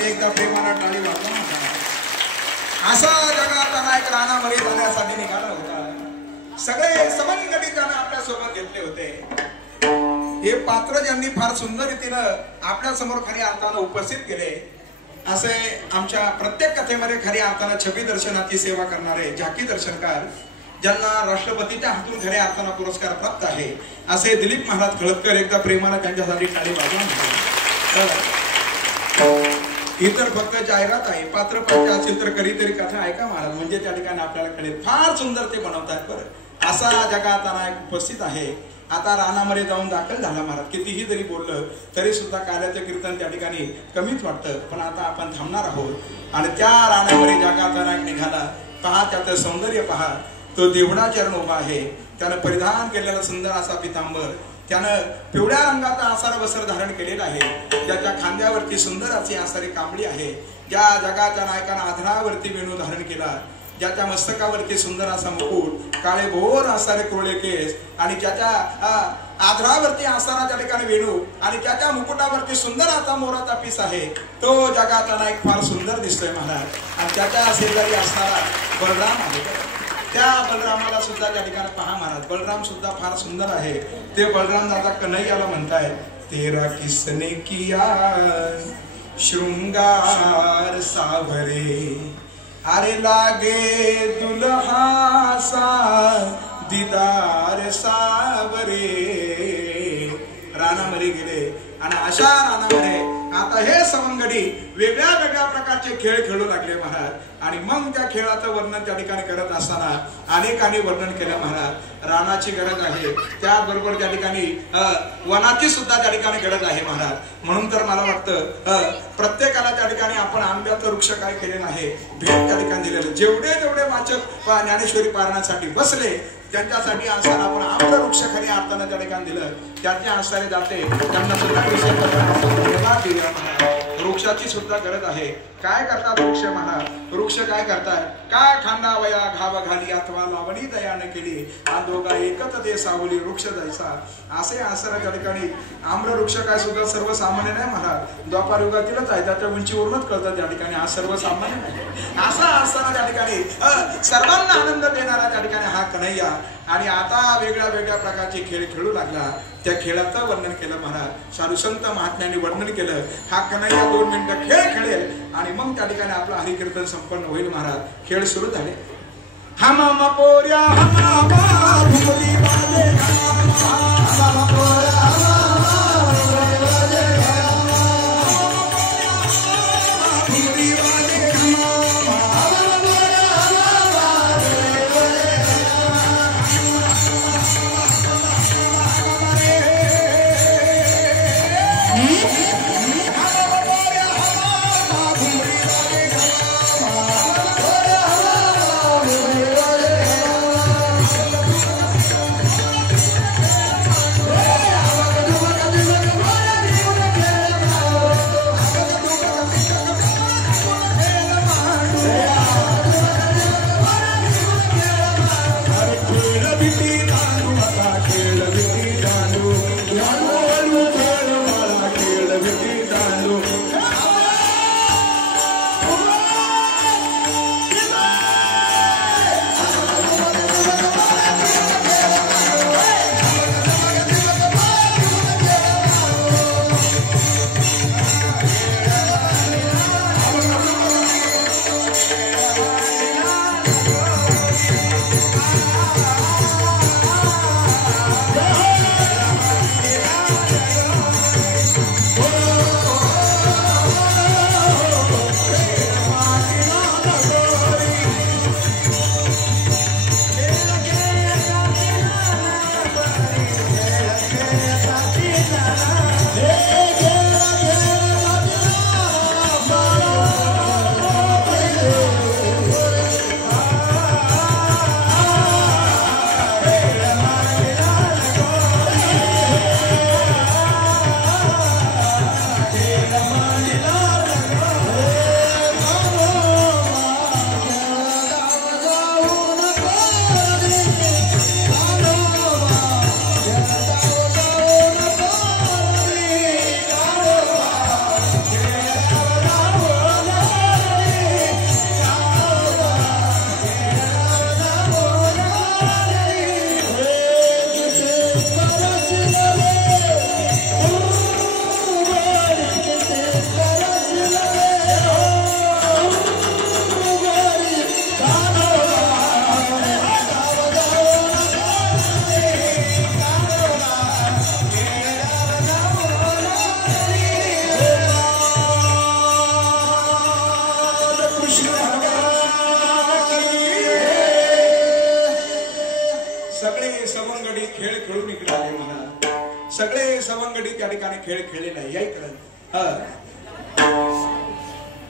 एकदा प्रेमाला टाळी वाजवा. असा जगाचा नायक रानामध्ये जाण्यासाठी निघाला होता. सगळे समंगडितांना आपल्या सोबत घेतले होते. हे पात्र ज्यांनी फार सुंदर रीतीनं आपल्या समोर खऱ्या अर्थानं उपस्थित केले. असे आमच्या प्रत्येक कथेमध्ये खऱ्या अर्थानं छबी दर्शनाची सेवा करणारे झाकी दर्शनकार ज्यांना राष्ट्रपतीच्या हातून खऱ्या अर्थानं पुरस्कार प्राप्त आहे असे दिलीप महाराज खळदकर एकदा प्रेमानं त्यांच्यासाठी टाळी वाजवा. इतर फक्त जाहिरात आहे, पात्र पाहिजे असेल तर कधीतरी कथा ऐका महाराज, म्हणजे त्या ठिकाणी आपल्याला कळेल. फार सुंदर ते बनवतात बरं. असा जगात नायक उपस्थित आहे. आता रानामध्ये जाऊन दाखल झाला महाराज. कितीही जरी बोललं तरी सुद्धा कार्याचं कीर्तन त्या ठिकाणी कमीच वाटतं. पण आता आपण थांबणार आहोत आणि त्या रानामध्ये जगाचा नायक निघाला. पहा त्याचं सौंदर्य पहा. तो देवडा चरण उभा आहे. त्यानं परिधान केलेला सुंदर असा पितांबर, त्यानं पिवळ्या रंगाचा आसार वस्त्र धारण केलेला आहे. ज्याच्या खांद्यावरती सुंदर अशी आसारी कांबळी आहे. ज्या जगाच्या नायकानं आधारावरती वेणू धारण केला, ज्याच्या मस्तकावरती सुंदर असा मुकुट, काळे भोर आसारे कुरळे केस आणि ज्याच्या आधारावरती आसारा त्या ठिकाणी वेणू आणि त्याच्या मुकुटावरती सुंदर असा मोराचा पीस आहे, तो जगाचा नायक फार सुंदर दिसतोय महाराज. आणि त्याच्या शेजारी असणारा बलराम आहे. त्या बलरामाला सुद्धा त्या ठिकाणी पहा महाराज. बलराम सुद्धा फार सुंदर आहे. ते बलराम दादा कन्हैयाला म्हणताय, तेरा किसने किया श्रृंगार सावरे, अरे लागे दुल्हा सा दीदार सावरे. रानामध्ये गेले आणि अशा रानामध्ये आता हे सवंगडी वेगळ्या वेगळ्या प्रकारचे खेळ खेळू लागले महाराज. आणि मग त्या खेळाचं वर्णन त्या ठिकाणी करत असताना अनेकांनी वर्णन केलं महाराज. रानाची गरज आहे, त्याचबरोबर त्या ठिकाणी वनाची सुद्धा त्या ठिकाणी गरज आहे महाराज. म्हणून तर मला वाटतं प्रत्येकाला त्या ठिकाणी आपण आंब्याचं वृक्ष काय केलेलं आहे, भेट त्या ठिकाणी दिलेलं. जेवढे जेवढे वाचक ज्ञानेश्वरी पारायणासाठी बसले त्यांच्यासाठी आसार आपण आंबा वृक्ष खऱ्या अर्थानं त्या ठिकाणी दिलं. त्याचे आसारे जाते त्यांना सुद्धा वृक्षाची सुद्धा गरज आहे. काय करतात वृक्ष महाराज? वृक्ष काय करतात? काय खांदा वया घाव घाली अथवा लावणी दयाने केली, दोघा एकच ते सावली वृक्ष जायचा. असे आसरा त्या ठिकाणी आम्र वृक्ष काय सुद्धा सर्वसामान्य नाही महाराज. द्वापार युगातीलच आहे, त्याच्या उंचीवरूनच कळतं त्या ठिकाणी हा सर्वसामान्य नाही. असा असताना त्या ठिकाणी सर्वांना आनंद देणारा त्या ठिकाणी हा कन्हैया. आणि आता वेगळ्या वेगळ्या प्रकारचे खेळ खेळू लागला. त्या खेळाचं वर्णन केलं महाराज. साधुसंत महात्म्यांनी वर्णन केलं. हा कन्हैया 2 मिनिटं खेळ खेळेल आणि मग त्या ठिकाणी आपलं हरिकीर्तन संपन्न होईल महाराज. खेळ सुरू झाले. हमामा पोऱ्या हमामा घुमरी वाले हमामा पोऱ्या हमामा घुमरी वाले घुमरी वाले खेळ खेळले नाही याही कळलं.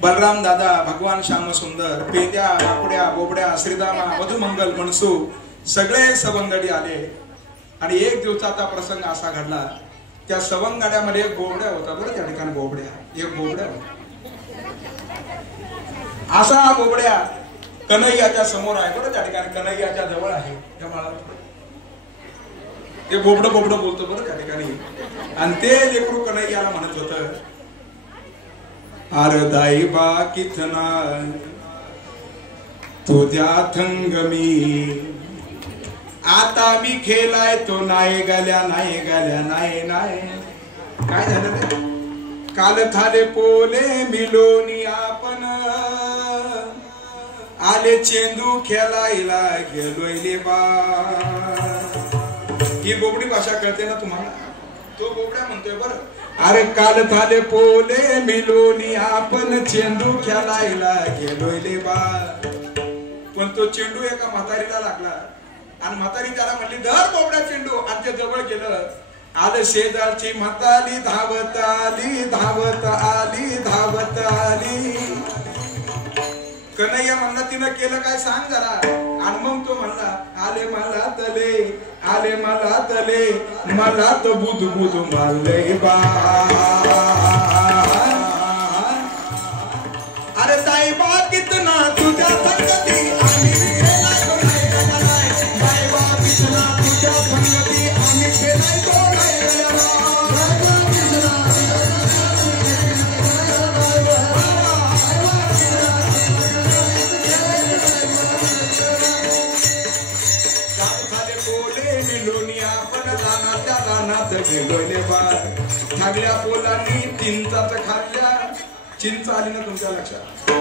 बलराम दादा, भगवान श्याम सुंदर, पेद्या, आकड्या, बोबड्या, श्रीदामा, मधुमंगल, मनसुख सगळे सवंगडी आले. आणि एक दिवसाचा प्रसंग असा घडला, त्या सवंगड्यामध्ये एक बोबड्या होता बरं. त्या ठिकाणी बोबड्या, एक बोबड्या होता. असा बोबड्या कन्हैयाच्या समोर आहे बरं. त्या ठिकाणी कन्हैयाच्या जवळ आहे त्या माळावर. ते बोबडं बोबडं बोलतो बरं त्या ठिकाणी. आणि ते लेकरू कन्हैयाला म्हणत होत, आरदाई बा कितना तुझ्या थंग मी, आता मी खेळाय तो नाही गाल्या, नाही गाल्या, नाही नाही. काय झालं रे? काल थाले पोले मिलोनी आपण, आले चेंडू खेळायला गेलोय बा. ही बोबडी भाषा कळते ना तुम्हाला? तो बोबड्या म्हणतोय बरं, अरे काल थाले पोले मिलोनी आपण, चेंडू खेळायला गेलोय बा. पण तो चेंडू एका म्हातारीला लागला आणि म्हातारी त्याला म्हणली, धर बोबड्या चेंडू. आणि ते जवळ गेलं. आलं शेजारची म्हातारी धावत आली, धावत आली, धावत आली. कन्हैया म्हणला, तिनं केलं काय सांग जरा. आणि मग तो म्हणला, आले मला तले, आले मला तले, मला तर बुध बुध मारले बा. अरे ताई बा कितना तुझ्या संगती, आम्ही गेलाय तो नाही गेलाय. ताई बा कितना तुझ्या संगती, आम्ही गेलाय तो नाही गेलाय. ठाकल्या पोलांनी चिंचाच खाल्ल्या. चिंच आली ना तुमच्या लक्षात?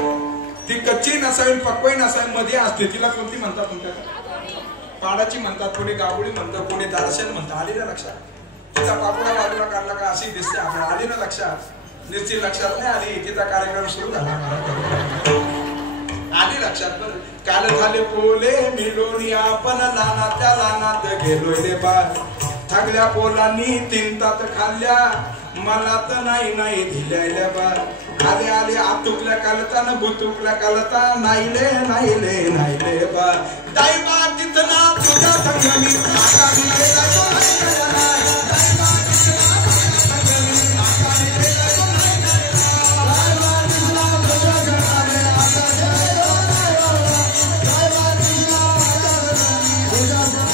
ती कच्ची नसावी, पक्वई नसावी, मध्ये असते. तिला कोणती म्हणतात तुमच्याकडे? पाडाची म्हणतात, कोणी गाबुळी म्हणतात, कोणी दारशन म्हणतात. आली ना लक्षात? तिचा पापडा बाजूला काढला का अशी दिसते आपल्याला. आली ना लक्षात? निश्चित लक्षात नाही आली. तिचा कार्यक्रम सुरू झाला. आली लक्षात? बरं, काल झाले पोले मिलोनी आपण, लानाच्या लानात गेलोय बा. ठाकल्या पोलांनी तीन तात खाल्ल्या, मला तर नाही नाही दिल्या बा. आले आले आतुकल्या कालता न बुतुकल्या कालता, नाहीले नाहीले नाहीले बा. दाई बा कितना तुझ्या संगमी, आता मी गेला तो नाही गेला नाही. दाई बा कितना तुझ्या संगमी, आता मी गेला तो नाही गेला नाही. दाई बा कितना तुझ्या संगमी, आता गेला नाही. दाई बा कितना तुझ्या संगमी,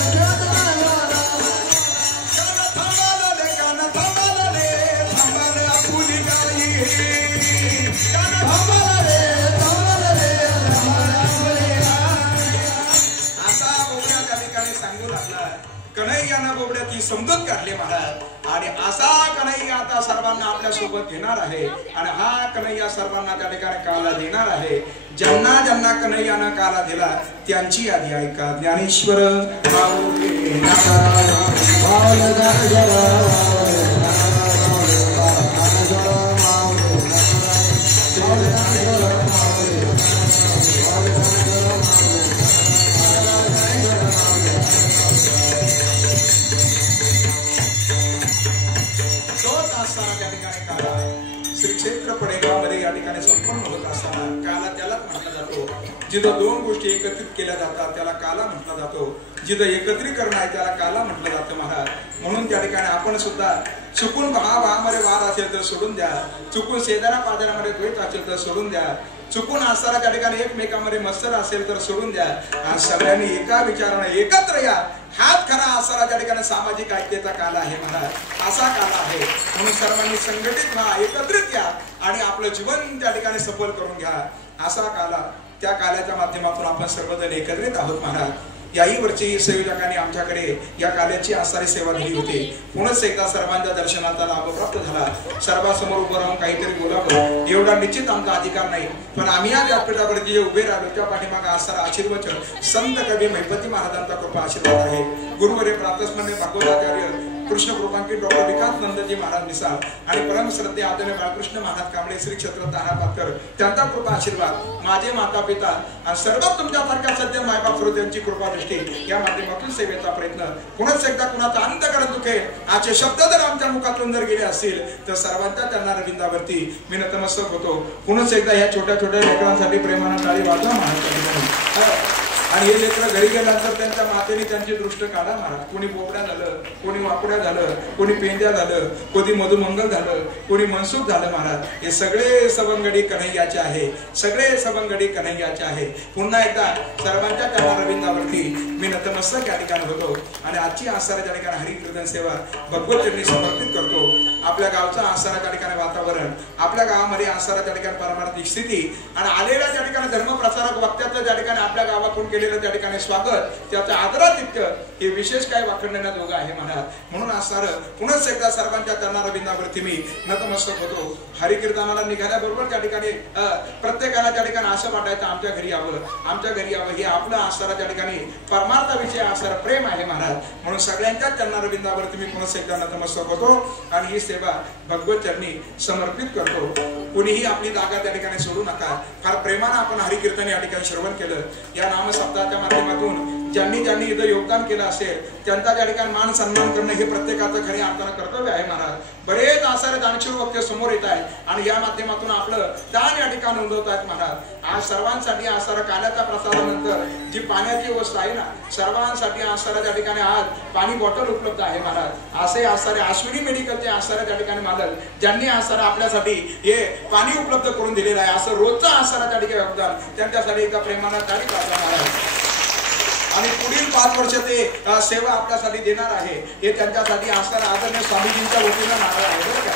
कन्हैयानं बोबड्याची समजूत काढली महाराज. आणि असा कन्हैया आता सर्वांना आपल्या सोबत घेणार आहे. आणि हा कन्हैया सर्वांना त्या ठिकाणी काला देणार आहे. ज्यांना ज्यांना कन्हैयानं काला दिला त्यांची यादी ऐका. ज्ञानेश्वर श्री क्षेत्र पडेगावमध्ये या ठिकाणी संपन्न होत असताना काला त्याला म्हटला जातो. जिथं दोन गोष्टी एकत्रित केल्या जातात त्याला काला म्हटला जातो. जिथं एकत्रीकरण आहे त्याला काला म्हटलं जातं महाराज. म्हणून त्या ठिकाणी आपण सुद्धा चुकून भावामध्ये वाद असेल तर सोडून द्या. चुकून शेजारा पाजारामध्ये द्वेष असेल तर सोडून द्या. चुकून असताना त्या ठिकाणी एकमेकांमध्ये मत्सर असेल तर सोडून द्या. आणि सगळ्यांनी एका विचाराने एकत्र या. हाच खरा असारा त्या ठिकाणी सामाजिक ऐक्यता काल आहे महाराज. असा काल आहे. म्हणून सर्वांनी संघटित व्हा, एकत्रित या आणि आपलं जीवन त्या ठिकाणी सफल करून घ्या. असा काला, त्या काल्याच्या माध्यमातून आपण सर्वजण एकत्रित आहोत महाराज. याही वर्षी संयोजकांनी आमच्याकडे या काल्याची आसारी सेवा दिली होती. पुनच एकदा सर्वांच्या दर्शनाचा लाभ प्राप्त झाला. सर्वांसमोर उभं राहून काहीतरी बोलावं एवढा निश्चित आमचा अधिकार नाही. पण आम्ही या व्यासपीठावरती जे उभे राहिलो त्या पाठीमागे असणारा आशीर्वचन संत कवी महिपती महाराजांचा कृपा आशीर्वाद आहे. गुरुवर्य प्रातस्मरणे भागवताचार्य कृष्ण कृपांकित डॉक्टर विकास नंदजी महाराज मिसाळ आणि परम श्रद्धे आदरणीय बाळकृष्ण महाराज कांबळे श्री क्षेत्र तानापातर त्यांचा कृपा आशीर्वाद माझे माता पिता आणि सर्व तुमच्यासारख्या सज्जन मायबाप श्रोत्यांची कृपा दृष्टी या माध्यमातून सेवेचा प्रयत्न पुन्हा एकदा कुणाचा अंतकरण दुखेल आजचे शब्द जर आमच्या मुखातून जर गेले असतील तर सर्वांच्या त्यांना रविंदावरती मी नतमस्तक होतो. पुन्हा एकदा या छोट्या छोट्या लेकरांसाठी प्रेमानं टाळी वाजवा महाराज. आणि हे लेकरं घरी गेल्यानंतर त्यांच्या मातेने त्यांची दृष्ट काढा महाराज. कोणी बोबड्या झालं, कोणी वाकुड्या झालं, कोणी पेंद्या झालं, कोणी मधुमंगल झालं, कोणी मनसुख झालं महाराज. हे सगळे सवंगडी कन्हैयाचे आहे, सगळे सवंगडी कन्हैयाचे आहे. पुन्हा एकदा सर्वांच्या त्या रविंदावरती मी नतमस्तक या ठिकाणी होतो आणि आजची आसरा त्या ठिकाणी हरिकीर्तन सेवा भगवत चरणी समर्पित करतो. आपल्या गावचं आसरा त्या ठिकाणी वातावरण, आपल्या गावामध्ये आसरा त्या ठिकाणी पारमार्थिक स्थिती आणि आलेल्या त्या ठिकाणी धर्मप्रसारक वक्त्याचं त्या ठिकाणी आपल्या गावातून केलेलं त्या ठिकाणी स्वागत, त्याचं आदरातिथ्य हे विशेष काय वाखणण्याजोगं आहे महाराज. म्हणून आसरा पुन्हा एकदा सर्वांच्या त्यांना रविंदावरती मी नतमस्तक होतो. हरिकीर्तनाला निघाल्याबरोबर त्या ठिकाणी प्रत्येकाला त्या ठिकाणी असं वाटायचं आमच्या घरी यावं, आमच्या घरी यावं. हे आपलं आसरा त्या ठिकाणी परमार्थाविषयी आसरा प्रेम आहे महाराज. म्हणून सगळ्यांच्या त्यांना रविंदावरती मी पुन्हा एकदा नतमस्तक होतो आणि ही सेवा भगवत चरणी समर्पित करतो. कोणीही आपली जागा त्या ठिकाणी सोडू नका. फार प्रेमानं आपण हरिकीर्तन या ठिकाणी श्रवण केलं. या नामसप्ताहाच्या माध्यमातून ज्यांनी ज्यांनी इथं योगदान केलं असेल त्यांचा त्या ठिकाणी मान सन्मान करणं हे प्रत्येकाचं खरी अर्थानं कर्तव्य आहे महाराज. बरेच आसारे दानशूर वक्ते समोर येत आहेत आणि या माध्यमातून आपलं दान या ठिकाणी नोंदवत आहेत महाराज. आज सर्वांसाठी आसारा काल्याच्या प्रसादानंतर जी पाण्याची व्यवस्था आहे ना, सर्वांसाठी आसारा त्या ठिकाणी आज पाणी बॉटल उपलब्ध आहे महाराज. असे आसारे अश्विनी मेडिकलचे आसारा त्या ठिकाणी मालक ज्यांनी आसारा आपल्यासाठी हे पाणी उपलब्ध करून दिलेलं आहे. असं रोजचा आसारा त्या ठिकाणी योगदान त्यांच्यासाठी एका प्रेमानं तारीख महाराज. आणि पुढील 5 वर्ष ते सेवा आपल्यासाठी देणार आहे. हे त्यांच्यासाठी आसरा आदरणीय स्वामीजींच्या वतीनं नारळ आहे बरं का.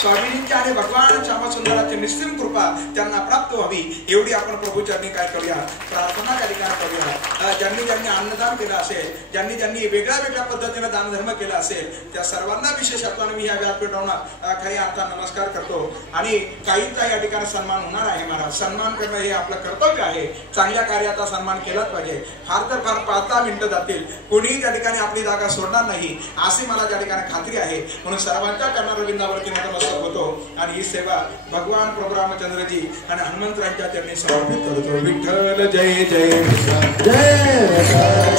स्वामीजींच्या आणि भगवान श्यामसुंदराची निश्चित कृपा त्यांना प्राप्त व्हावी एवढी आपण प्रभूचरणी काय करूया, प्रार्थना त्या ठिकाणी करूया. ज्यांनी ज्यांनी अन्नदान केलं असेल, ज्यांनी ज्यांनी वेगळ्या वेगळ्या पद्धतीने दानधर्म केला असेल त्या सर्वांना विशेष अर्थानं मी या व्यासपीठावर काही आता नमस्कार करतो. आणि काहींचा या ठिकाणी सन्मान होणार आहे महाराज. सन्मान करणं हे आपलं कर्तव्य आहे. चांगल्या कार्याचा सन्मान केलाच पाहिजे. फार तर फार 5-10 मिनिटं जातील, कोणीही त्या ठिकाणी आपली जागा सोडणार नाही अशी मला त्या ठिकाणी खात्री आहे. म्हणून सर्वांच्या त्यांना रविंदावरती नतमस्तक होतो आणि ही सेवा भगवान प्रभू रामचंद्रजी आणि हनुमंतरायांच्या चरणी समर्पित करतो. विठ्ठल जय जय जय.